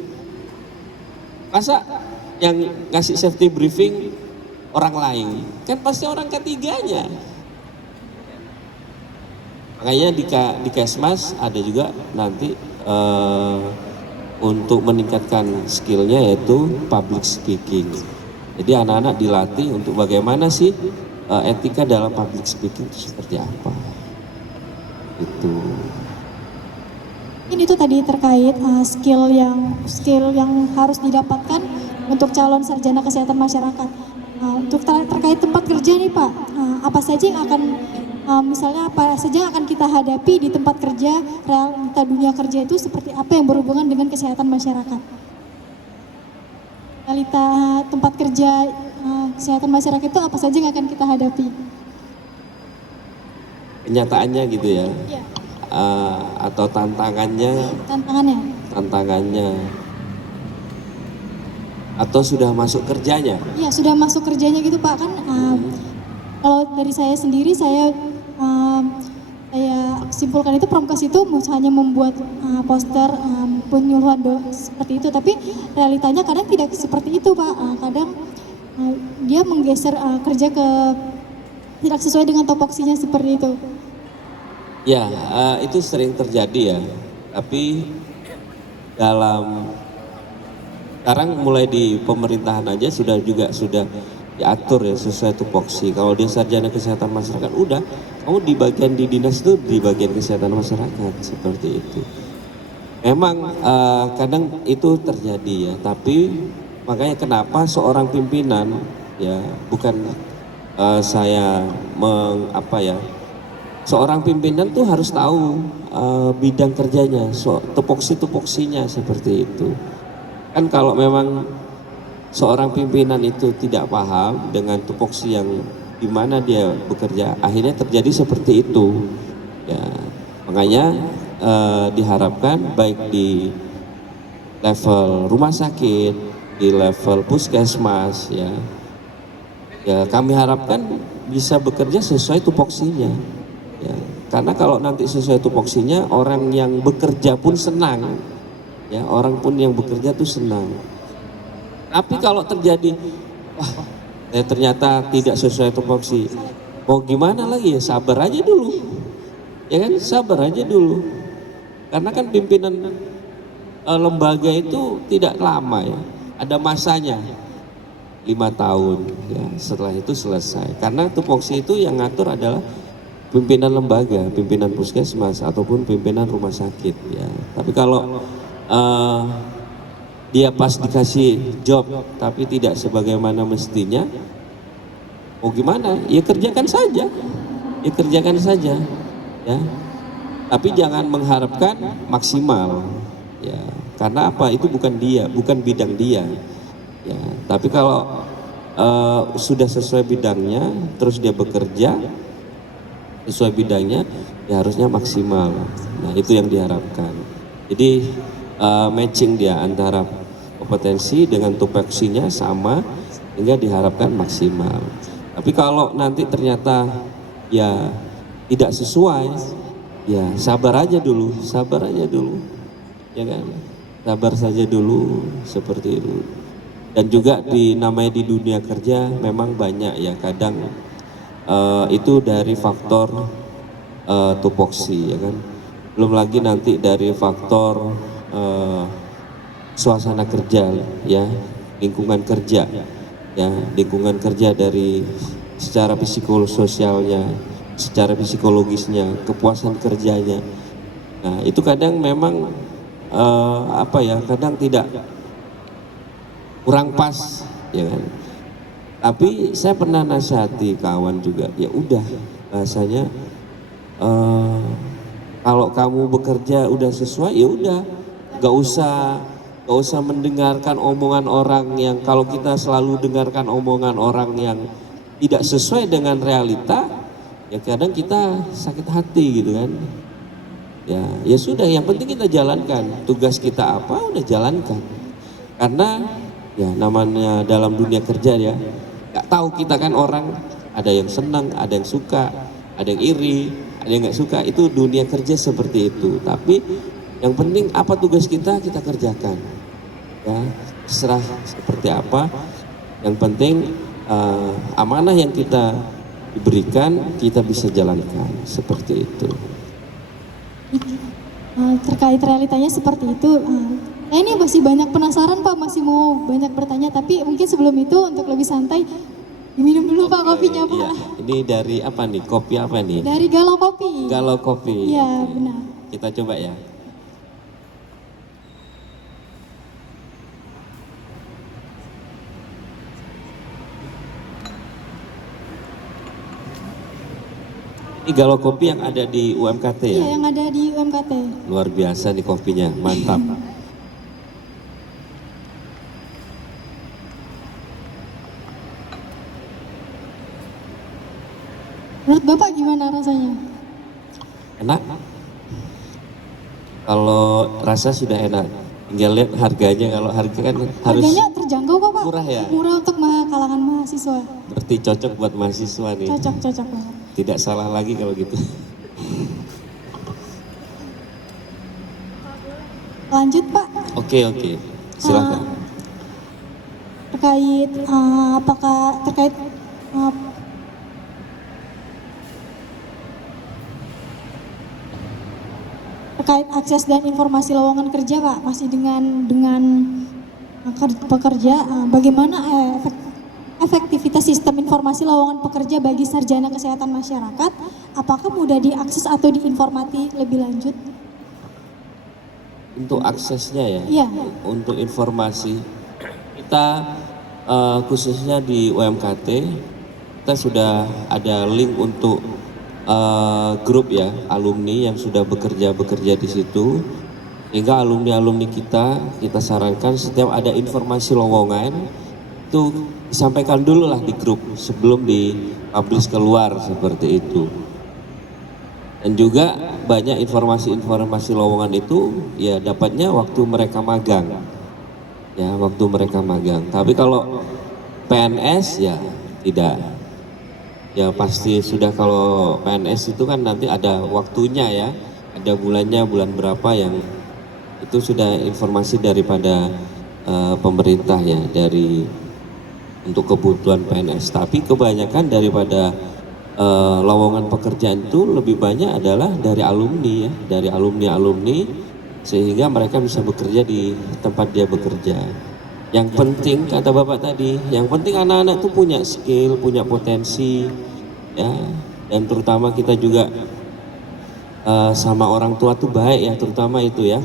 Masa yang ngasih safety briefing orang lain? Kan pasti orang ketiganya. Makanya di Kesmas ada juga nanti untuk meningkatkan skillnya yaitu public speaking. Jadi anak-anak dilatih untuk bagaimana sih etika dalam public speaking itu seperti apa. Itu. Ini tuh tadi terkait skill yang harus didapatkan untuk calon sarjana kesehatan masyarakat. Untuk terkait tempat kerja nih Pak, apa saja yang akan misalnya apa saja yang akan kita hadapi di tempat kerja, realita dunia kerja itu seperti apa yang berhubungan dengan kesehatan masyarakat? Realita tempat kerja kesehatan masyarakat itu apa saja yang akan kita hadapi? Kenyataannya gitu ya. Iya. atau tantangannya Tantangannya. atau sudah masuk kerjanya? Iya, sudah masuk kerjanya gitu Pak. Kan kalau dari saya sendiri, saya simpulkan itu Promkes itu hanya membuat poster penyuluhan seperti itu, tapi realitanya kadang tidak seperti itu Pak. Kadang dia menggeser kerja ke tidak sesuai dengan topoksinya seperti itu. Ya, itu sering terjadi ya. Tapi dalam sekarang mulai di pemerintahan aja sudah diatur ya sesuai tupoksi. Kalau dia sarjana kesehatan masyarakat, udah kamu di bagian di dinas itu di bagian kesehatan masyarakat seperti itu. Memang kadang itu terjadi ya, tapi makanya kenapa seorang pimpinan ya bukan seorang pimpinan tuh harus tahu bidang kerjanya, tupoksinya seperti itu. Kan kalau memang seorang pimpinan itu tidak paham dengan tupoksi yang di mana dia bekerja, akhirnya terjadi seperti itu. Ya, makanya diharapkan baik di level rumah sakit, di level puskesmas ya kami harapkan bisa bekerja sesuai tupoksinya. Ya, karena kalau nanti sesuai tupoksinya, orang yang bekerja pun senang. Ya, orang pun yang bekerja tuh senang. Tapi kalau terjadi, ternyata tidak sesuai tupoksi, mau gimana lagi ya, sabar aja dulu. Ya kan, sabar aja dulu. Karena kan pimpinan lembaga itu tidak lama ya, ada masanya 5 tahun. Ya, setelah itu selesai. Karena tupoksi itu yang ngatur adalah pimpinan lembaga, pimpinan puskesmas ataupun pimpinan rumah sakit. Ya, tapi kalau dia pas dikasih job tapi tidak sebagaimana mestinya, mau gimana? Ya kerjakan saja, ya. Tapi jangan mengharapkan maksimal, ya. Karena apa? Itu bukan bidang dia, ya. Tapi kalau sudah sesuai bidangnya, terus dia bekerja sesuai bidangnya, ya harusnya maksimal. Nah, itu yang diharapkan. Jadi matching dia antara kompetensi dengan tupoksinya sama, sehingga diharapkan maksimal. Tapi kalau nanti ternyata ya tidak sesuai, ya sabar aja dulu, ya kan, sabar saja dulu seperti itu. Dan juga namanya di dunia kerja memang banyak ya, kadang itu dari faktor tupoksi, ya kan. Belum lagi nanti dari faktor suasana kerja, ya, lingkungan kerja dari secara psikososialnya, secara psikologisnya, kepuasan kerjanya. Nah, itu kadang memang kadang tidak kurang pas, ya kan. Tapi saya pernah nasihati kawan juga, ya udah, bahasanya kalau kamu bekerja udah sesuai, ya udah, gak usah mendengarkan omongan orang yang, kalau kita selalu dengarkan omongan orang yang tidak sesuai dengan realita, ya kadang kita sakit hati gitu kan. Ya sudah, yang penting kita jalankan tugas kita apa, udah jalankan. Karena ya namanya dalam dunia kerja ya, gak tahu kita kan orang, ada yang senang, ada yang suka, ada yang iri, ada yang gak suka. Itu dunia kerja seperti itu. Tapi yang penting apa tugas kita kerjakan. Ya, serah seperti apa. Yang penting amanah yang kita diberikan kita bisa jalankan seperti itu. Terkait realitanya seperti itu. Ini masih banyak penasaran Pak, masih mau banyak bertanya, tapi mungkin sebelum itu untuk lebih santai diminum dulu Pak kopinya Pak. Iya. Ini dari apa nih? Kopi apa nih? Dari Galau Kopi. Galau Kopi. Iya, benar. Kita coba ya. Ini Galau Kopi yang ada di UMKT ya? Iya, yang ada di UMKT. Luar biasa nih kopinya, mantap. Menurut Bapak gimana rasanya? Enak? Kalau rasa sudah enak, tinggal lihat harganya. Kalau harga kan harus Harganya terjangkau kok Pak. murah ya. Murah untuk kalangan mahasiswa. Berarti cocok buat mahasiswa nih. Cocok banget. Tidak salah lagi kalau gitu. Lanjut Pak. Oke, silakan. Terkait apakah terkait terkait akses dan informasi lowongan kerja Pak, masih dengan pekerja, bagaimana efektivitas sistem informasi lowongan pekerja bagi sarjana kesehatan masyarakat, apakah mudah diakses atau diinformati lebih lanjut? Untuk aksesnya ya, Iya. untuk informasi kita khususnya di UMKT kita sudah ada link untuk grup ya alumni yang sudah bekerja di situ, sehingga alumni kita sarankan setiap ada informasi lowongan itu disampaikan dulu lah di grup sebelum dipublish keluar seperti itu. Dan juga banyak informasi lowongan itu ya dapatnya waktu mereka magang. Ya, waktu mereka magang. Tapi kalau PNS ya tidak. Ya pasti sudah, kalau PNS itu kan nanti ada waktunya ya. Ada bulannya, bulan berapa yang itu sudah informasi daripada pemerintah ya, untuk kebutuhan PNS. Tapi kebanyakan daripada lowongan pekerjaan itu lebih banyak adalah dari alumni ya, dari alumni sehingga mereka bisa bekerja di tempat dia bekerja. Yang penting kata Bapak tadi, yang penting anak-anak itu punya skill, punya potensi ya, dan terutama kita juga sama orang tua tuh baik ya, terutama itu ya.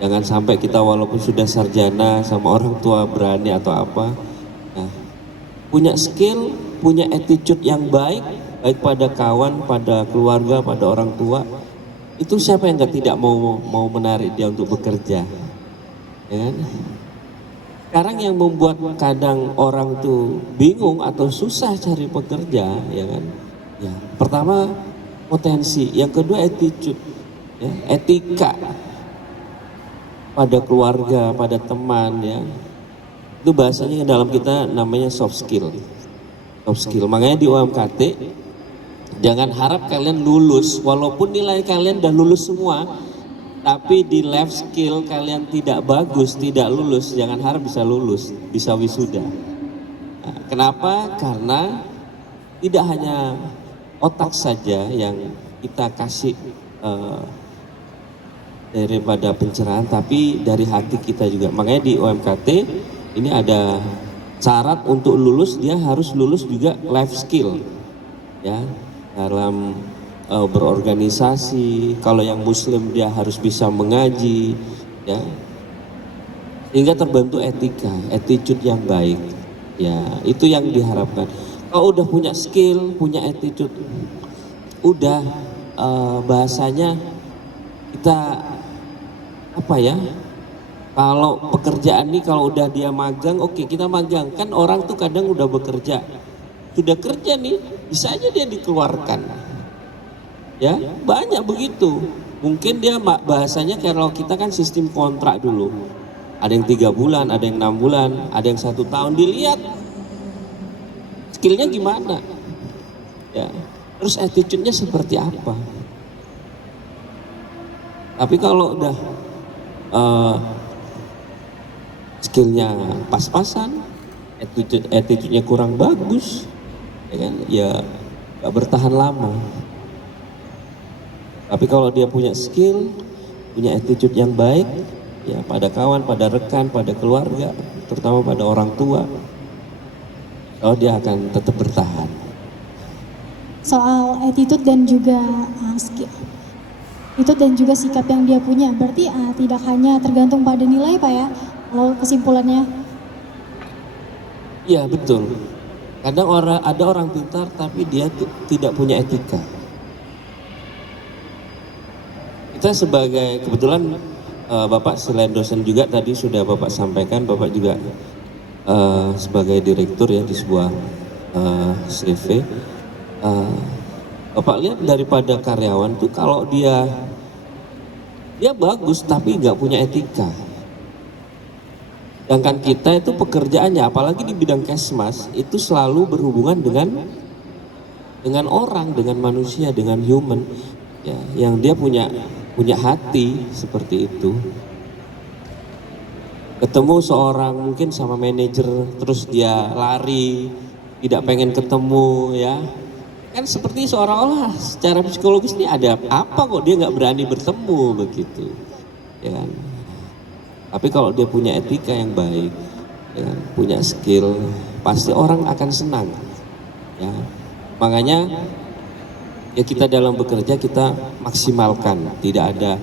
Jangan sampai kita walaupun sudah sarjana sama orang tua berani atau apa. Nah, punya skill, punya attitude yang baik pada kawan, pada keluarga, pada orang tua. Itu siapa yang tidak mau menarik dia untuk bekerja, ya kan? Sekarang yang membuat kadang orang tuh bingung atau susah cari pekerja, ya kan? Ya, pertama potensi, yang kedua attitude, ya, etika pada keluarga, pada teman, ya. Itu bahasanya dalam kita namanya soft skill. Makanya di UMKT jangan harap kalian lulus, walaupun nilai kalian udah lulus semua, tapi di life skill kalian tidak bagus, tidak lulus, jangan harap bisa lulus, bisa wisuda. Nah, kenapa? Karena tidak hanya otak saja yang kita kasih daripada pencerahan, tapi dari hati kita juga. Makanya di UMKT ini ada syarat untuk lulus, dia harus lulus juga life skill ya, dalam berorganisasi. Kalau yang muslim dia harus bisa mengaji ya, hingga terbentuk etika, attitude yang baik ya, itu yang diharapkan. Kalau udah punya skill, punya attitude, udah bahasanya kita apa ya, kalau pekerjaan ini kalau udah dia magang, oke, kita magang. Kan orang tuh kadang udah bekerja, sudah kerja nih, bisa aja dia dikeluarkan. Ya, banyak begitu. Mungkin dia bahasanya kalau kita kan sistem kontrak dulu. Ada yang 3 bulan, ada yang 6 bulan, ada yang 1 tahun, dilihat skillnya gimana. Ya, terus attitude-nya seperti apa. Tapi kalau udah skillnya pas-pasan, attitude-nya kurang bagus, ya kan? Ya gak bertahan lama. Tapi kalau dia punya skill, punya attitude yang baik, ya pada kawan, pada rekan, pada keluarga, terutama pada orang tua, dia akan tetap bertahan. Soal attitude dan juga skill, itu dan juga sikap yang dia punya, berarti tidak hanya tergantung pada nilai Pak ya, kalau kesimpulannya? Iya betul. Kadang ada orang pintar tapi dia tidak punya etika. Kita sebagai, kebetulan Bapak selain dosen juga tadi sudah Bapak sampaikan, Bapak juga sebagai direktur ya di sebuah CV. Bapak lihat daripada karyawan tuh kalau dia dia bagus tapi nggak punya etika. Sedangkan kita itu pekerjaannya, apalagi di bidang kesmas, itu selalu berhubungan dengan orang, dengan manusia, dengan human, ya, yang dia punya hati seperti itu. Ketemu seorang mungkin sama manajer, terus dia lari, tidak pengen ketemu, ya kan seperti seolah-olah secara psikologis ini ada apa kok dia nggak berani bertemu begitu, ya kan? Tapi kalau dia punya etika yang baik, ya kan? Punya skill, pasti orang akan senang, ya. Makanya ya kita dalam bekerja kita maksimalkan, tidak ada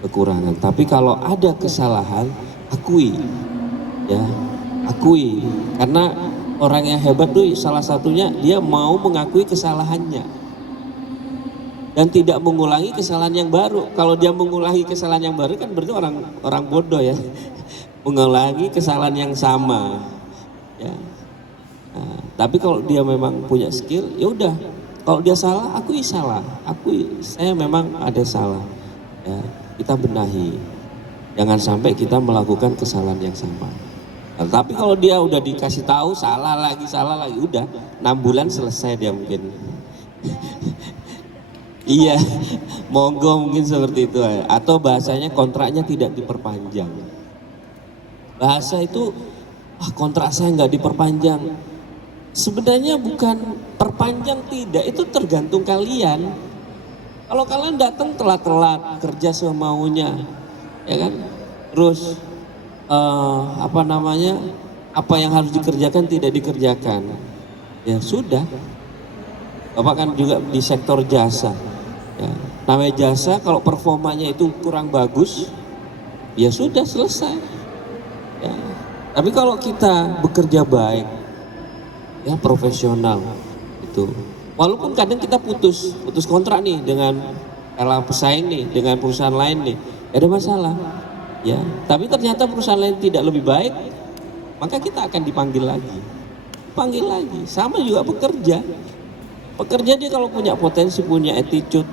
kekurangan. Tapi kalau ada kesalahan, akui, ya, akui. Karena orang yang hebat tuh salah satunya dia mau mengakui kesalahannya dan tidak mengulangi kesalahan yang baru. Kalau dia mengulangi kesalahan yang baru kan berarti orang bodoh, ya. Mengulangi kesalahan yang sama, ya. Nah, tapi kalau dia memang punya skill, ya udah. Kalau dia salah, akui salah, akui saya memang ada salah, ya. Kita benahi. Jangan sampai kita melakukan kesalahan yang sama. Nah, tapi kalau dia udah dikasih tahu salah lagi, udah 6 bulan selesai dia mungkin. Iya, monggo mungkin seperti itu. Atau bahasanya kontraknya tidak diperpanjang. Bahasa itu, kontrak saya nggak diperpanjang. Sebenarnya bukan perpanjang tidak, itu tergantung kalian. Kalau kalian datang telat-telat, kerja semaunya, ya kan? Terus apa yang harus dikerjakan tidak dikerjakan, ya sudah. Bapak kan juga di sektor jasa, ya. Namanya jasa, kalau performanya itu kurang bagus, ya sudah selesai, ya. Tapi kalau kita bekerja baik, ya profesional, itu walaupun kadang kita putus kontrak nih dengan pesaing nih, dengan perusahaan lain nih, ada masalah, ya, tapi ternyata perusahaan lain tidak lebih baik, maka kita akan dipanggil lagi. Sama juga pekerja dia kalau punya potensi, punya attitude,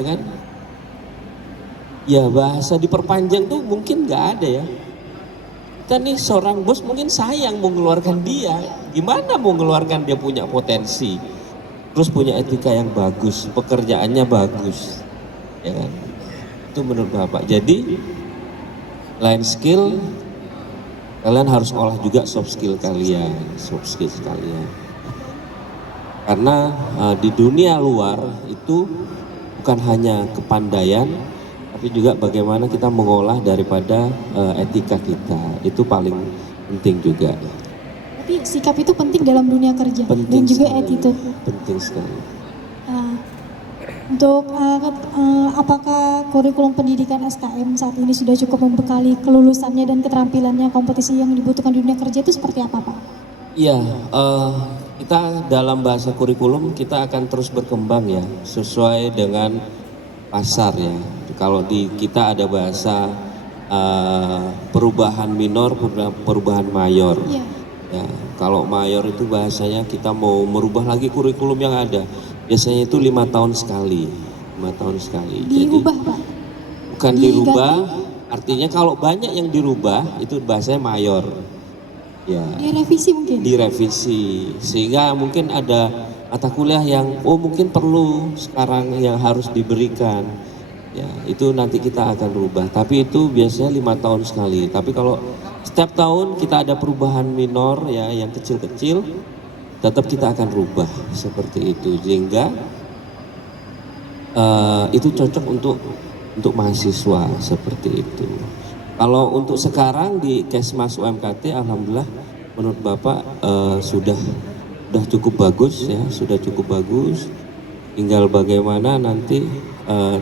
ya kan, ya bahasa diperpanjang tuh mungkin nggak ada, ya. Kita nih seorang bos mungkin sayang mau mengeluarkan dia, gimana mau mengeluarkan dia punya potensi, terus punya etika yang bagus, pekerjaannya bagus, ya kan. Itu menurut Bapak. Jadi lain skill, kalian harus olah juga soft skill kalian. Karena di dunia luar itu bukan hanya kepandaian, tapi juga bagaimana kita mengolah daripada etika kita. Itu paling penting juga. Tapi sikap itu penting dalam dunia kerja, Penting dan juga sekali. attitude. Penting sekali. Untuk apakah kurikulum pendidikan SKM saat ini sudah cukup membekali kelulusannya dan keterampilannya kompetisi yang dibutuhkan di dunia kerja itu seperti apa, Pak? Iya, kita dalam bahasa kurikulum kita akan terus berkembang, ya, sesuai dengan pasar, ya. Kalau di kita ada bahasa perubahan minor, perubahan mayor. Iya. Ya, kalau mayor itu bahasanya kita mau merubah lagi kurikulum yang ada. Biasanya itu 5 tahun sekali. Diubah, Jadi, Pak? bukan dirubah, artinya kalau banyak yang dirubah itu bahasanya mayor. Ya. Direvisi mungkin? Direvisi, sehingga mungkin ada mata kuliah yang mungkin perlu sekarang yang harus diberikan. Ya, itu nanti kita akan rubah. Tapi itu biasanya 5 tahun sekali. Tapi kalau setiap tahun kita ada perubahan minor, ya, yang kecil-kecil, tetap kita akan rubah seperti itu, sehingga itu cocok untuk mahasiswa seperti itu. Kalau untuk sekarang di Kesmas UMKT, alhamdulillah menurut Bapak sudah cukup bagus, ya, sudah cukup bagus. Tinggal bagaimana nanti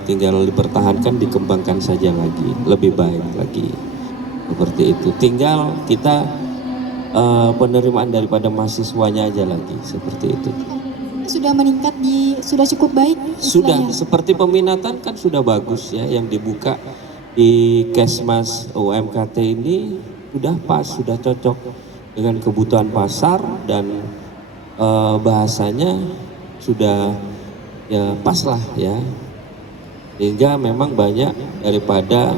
tinggal dipertahankan, dikembangkan saja lagi, lebih baik lagi seperti itu. Tinggal kita penerimaan daripada mahasiswanya aja lagi seperti itu. Sudah meningkat, sudah cukup baik? Sudah, istilahnya? seperti peminatan kan sudah bagus, ya, yang dibuka di Kesmas UMKT ini sudah pas, sudah cocok dengan kebutuhan pasar, dan bahasanya sudah, ya, pas lah, ya. Sehingga memang banyak daripada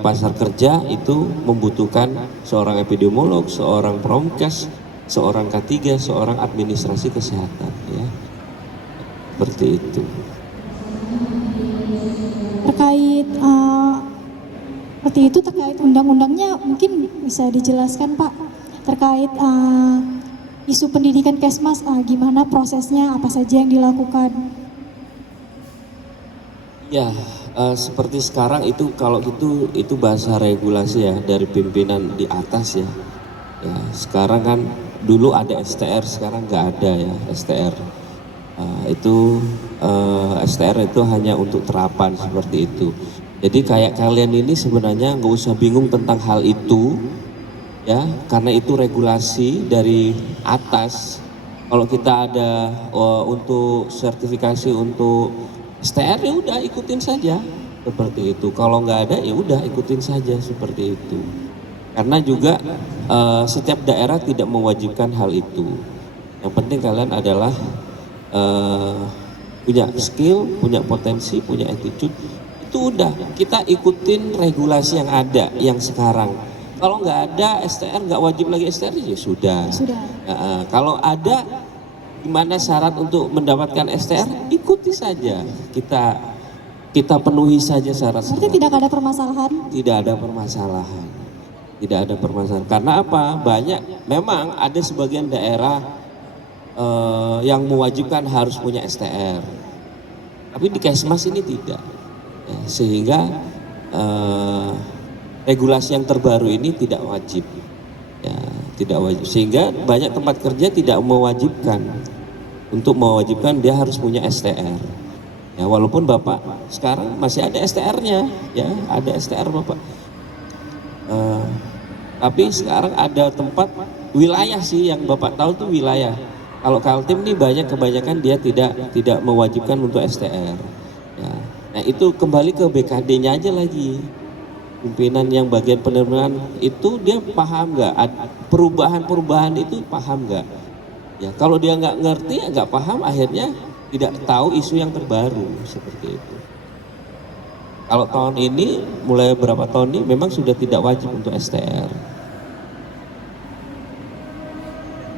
pasar kerja itu membutuhkan seorang epidemiolog, seorang promkes, seorang K3, seorang administrasi kesehatan, ya. Seperti itu. Terkait seperti itu, terkait undang-undangnya mungkin bisa dijelaskan Pak, terkait isu pendidikan Kesmas, gimana prosesnya, apa saja yang dilakukan? Ya, seperti sekarang itu kalau itu bahasa regulasi ya dari pimpinan di atas ya. Ya, sekarang kan dulu ada STR, sekarang nggak ada ya STR. STR itu hanya untuk terapan seperti itu. Jadi kayak kalian ini sebenarnya nggak usah bingung tentang hal itu, ya, karena itu regulasi dari atas. Kalau kita ada untuk sertifikasi untuk STR ya udah ikutin saja seperti itu. Kalau nggak ada ya udah ikutin saja seperti itu. Karena juga setiap daerah tidak mewajibkan hal itu. Yang penting kalian adalah punya skill, punya potensi, punya attitude. Itu udah kita ikutin regulasi yang ada yang sekarang. Kalau nggak ada STR, nggak wajib lagi STR ya sudah. Kalau ada gimana syarat untuk mendapatkan STR, ikuti saja. Kita penuhi saja syarat-syarat. Berarti tidak ada permasalahan? Tidak ada permasalahan. Tidak ada permasalahan. Karena apa? Banyak, memang ada sebagian daerah yang mewajibkan harus punya STR. Tapi di Kesmas ini tidak. Ya, sehingga regulasi yang terbaru ini tidak wajib. Ya, tidak wajib. Sehingga banyak tempat kerja tidak mewajibkan. Untuk mewajibkan dia harus punya STR. Ya, walaupun Bapak sekarang masih ada STR-nya, ya, ada STR Bapak. Tapi sekarang ada tempat wilayah sih yang Bapak tahu tuh wilayah. Kalau Kaltim nih kebanyakan dia tidak mewajibkan untuk STR. Ya. Nah itu kembali ke BKD-nya aja lagi. Pimpinan yang bagian penerimaan itu dia paham nggak? Perubahan itu paham nggak? Ya kalau dia nggak ngerti, nggak paham, akhirnya tidak tahu isu yang terbaru seperti itu. Kalau tahun ini, mulai berapa tahun ini memang sudah tidak wajib untuk STR.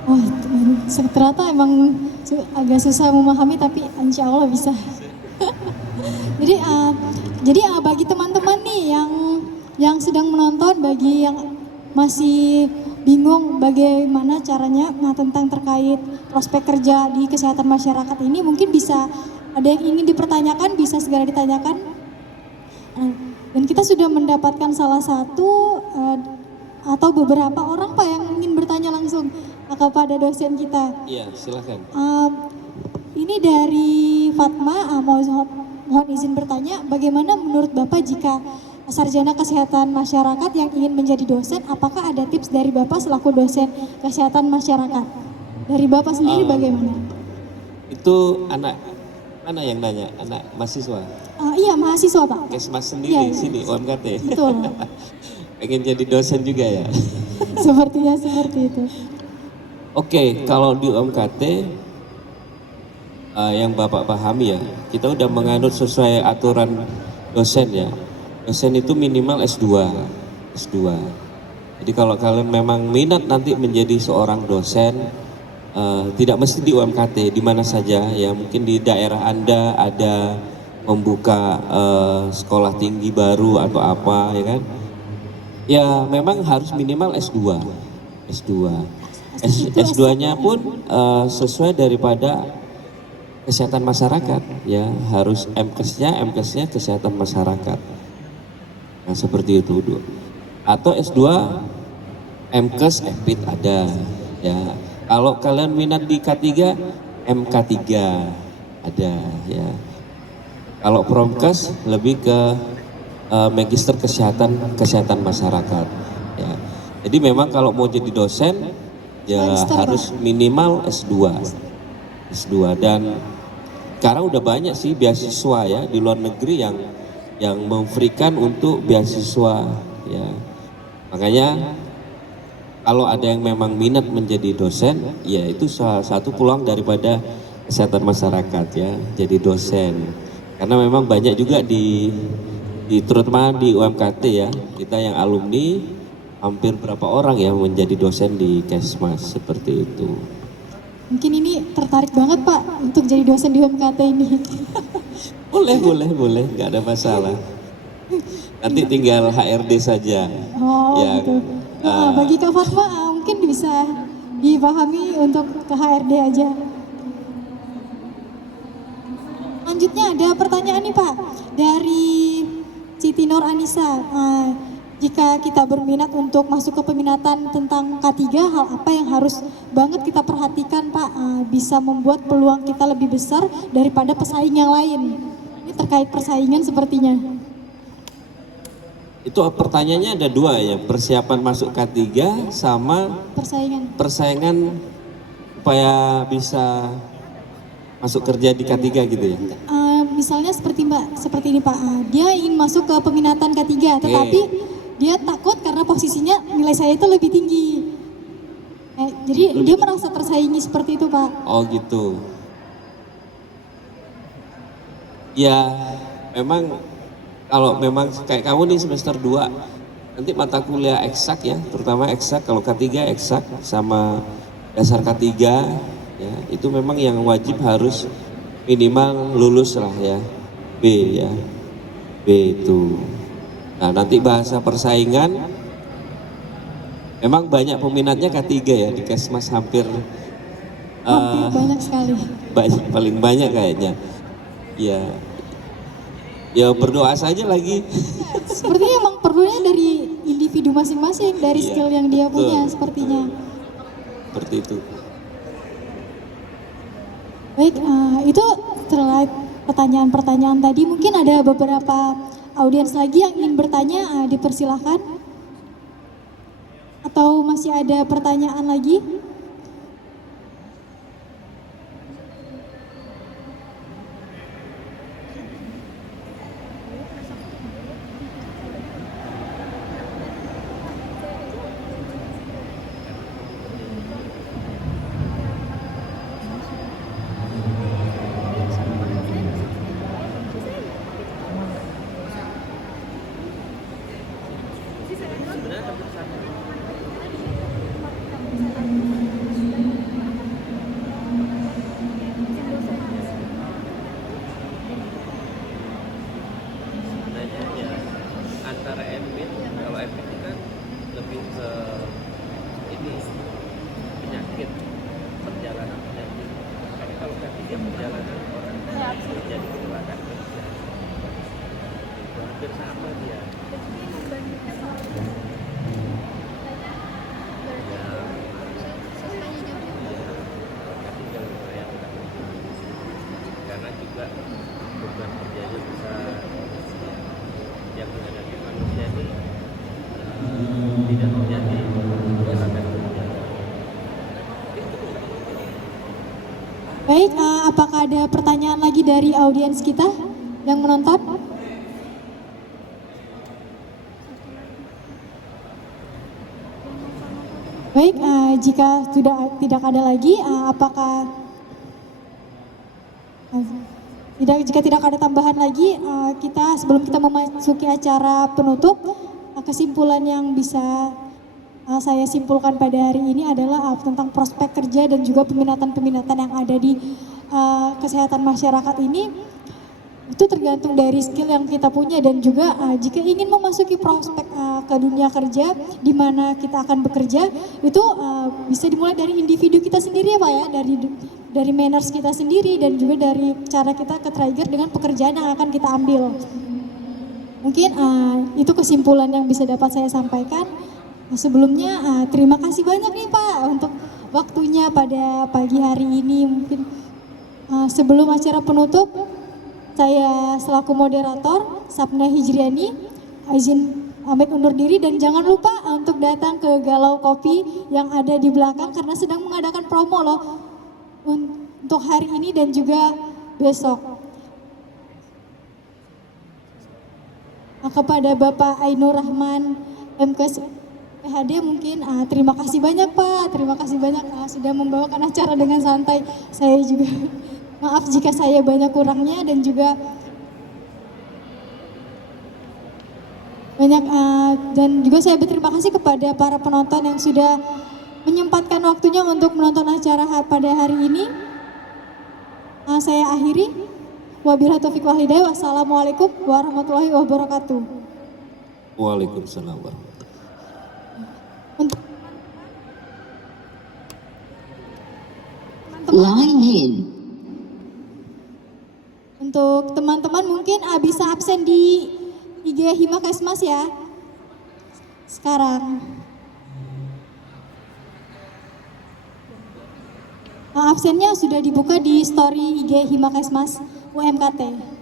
Oh, ternyata emang agak susah memahami, tapi insya Allah bisa. Jadi bagi teman-teman nih yang sedang menonton, bagi yang masih bingung bagaimana caranya tentang terkait prospek kerja di kesehatan masyarakat ini, mungkin bisa ada yang ingin dipertanyakan, bisa segera ditanyakan. Dan kita sudah mendapatkan salah satu atau beberapa orang Pak yang ingin bertanya langsung kepada dosen kita. Iya, silakan. Ini dari Fatma, mohon izin bertanya, bagaimana menurut Bapak jika sarjana kesehatan masyarakat yang ingin menjadi dosen, apakah ada tips dari Bapak selaku dosen kesehatan masyarakat? Dari Bapak sendiri bagaimana? Itu anak mana yang nanya? Anak mahasiswa? Iya, mahasiswa Pak. Kesmas sendiri, Iya, sini UMKT. Betul. Pengen jadi dosen juga ya? Sepertinya seperti itu. Oke, kalau di UMKT yang Bapak pahami ya, kita udah menganut sesuai aturan dosen ya. Dosen itu minimal S2. Jadi kalau kalian memang minat nanti menjadi seorang dosen, tidak mesti di UMKT, di mana saja ya, mungkin di daerah Anda ada membuka sekolah tinggi baru atau apa ya kan. Ya memang harus minimal S2. S2-nya pun sesuai daripada kesehatan masyarakat ya, harus MKes-nya kesehatan masyarakat. Nah seperti itu dulu. Atau S2 MKes EPIT ada ya. Kalau kalian minat di K3 MK3 ada ya. Kalau Promkes lebih ke Magister kesehatan masyarakat ya. Jadi memang kalau mau jadi dosen ya harus minimal S2 dan sekarang udah banyak sih beasiswa ya di luar negeri yang memberikan untuk beasiswa ya. Makanya kalau ada yang memang minat menjadi dosen, ya itu salah satu peluang daripada kesehatan masyarakat ya, jadi dosen. Karena memang banyak juga di terutama di UMKT ya, kita yang alumni hampir berapa orang ya menjadi dosen di Kesmas seperti itu. Mungkin ini tertarik banget Pak untuk jadi dosen di UMKT ini. Boleh, nggak ada masalah. Nanti tinggal HRD saja. Oh Ya, gitu. Bagi Kak Fatma mungkin bisa dipahami untuk ke HRD aja. Selanjutnya ada pertanyaan nih Pak dari Siti Nur Anissa. Jika kita berminat untuk masuk ke peminatan tentang K3, hal apa yang harus banget kita perhatikan Pak bisa membuat peluang kita lebih besar daripada pesaing yang lain? Ini terkait persaingan sepertinya. itu pertanyaannya ada dua ya, persiapan masuk K3 sama persaingan supaya bisa masuk kerja di K3 gitu ya. Misalnya seperti ini Pak, dia ingin masuk ke peminatan K3, tetapi dia takut karena posisinya nilai saya itu lebih tinggi. Jadi dia merasa tersaingi seperti itu Pak. Oh gitu. Ya memang kalau memang kayak kamu nih semester 2 nanti mata kuliah eksak ya, terutama eksak, kalau K3 eksak sama dasar K3 ya, itu memang yang wajib harus minimal lulus lah ya, B ya, B itu. Nah nanti bahasa persaingan memang banyak peminatnya K3 ya di Kesmas, hampir Banyak sekali. paling banyak kayaknya ya berdoa saja lagi. Sepertinya emang perlunya dari individu masing-masing, dari Iya, skill yang dia punya betul, sepertinya. Seperti itu. Baik, itu terkait pertanyaan-pertanyaan tadi. Mungkin ada beberapa audiens lagi yang ingin bertanya, dipersilahkan. Atau masih ada pertanyaan lagi? Antara admin, kalau admin itu kan lebih ke ini penyakit, perjalanan penyakit. Tapi kalau K3 perjalanan orang jadi kecelakaan kerja, itu hampir sama dia. Karena juga beban kerjanya besar, yang menghadapi manusia ini tidak terjadi kecelakaan kerja. Baik, apakah ada pertanyaan lagi dari audiens kita yang menonton? Baik, jika sudah tidak ada lagi, jika tidak ada tambahan lagi, sebelum kita memasuki acara penutup, kesimpulan yang bisa saya simpulkan pada hari ini adalah tentang prospek kerja dan juga peminatan-peminatan yang ada di kesehatan masyarakat ini. Itu tergantung dari skill yang kita punya, dan juga jika ingin memasuki prospek ke dunia kerja di mana kita akan bekerja, itu bisa dimulai dari individu kita sendiri ya Pak ya, dari manners kita sendiri dan juga dari cara kita ke-trigger dengan pekerjaan yang akan kita ambil. Mungkin itu kesimpulan yang bisa dapat saya sampaikan. Sebelumnya terima kasih banyak nih Pak untuk waktunya pada pagi hari ini. Mungkin sebelum acara penutup, saya selaku moderator Sapna Hijriani izin pamit undur diri, dan jangan lupa untuk datang ke Galau Kopi yang ada di belakang karena sedang mengadakan promo loh untuk hari ini dan juga besok. Kepada Bapak Ainur Rahman MKes PHD mungkin terima kasih banyak Pak, terima kasih banyak sudah membawakan acara dengan santai. Saya juga Maaf jika saya banyak kurangnya dan juga saya berterima kasih kepada para penonton yang sudah menyempatkan waktunya untuk menonton acara pada hari ini. Saya akhiri. Wabillahi taufiq wal hidayah. Wassalamualaikum warahmatullahi wabarakatuh. Waalaikumsalam warahmatullahi Untuk Line in. Untuk teman-teman mungkin bisa absen di IG Hima Kesmas ya. Sekarang. Absennya sudah dibuka di story IG Hima Kesmas UMKT.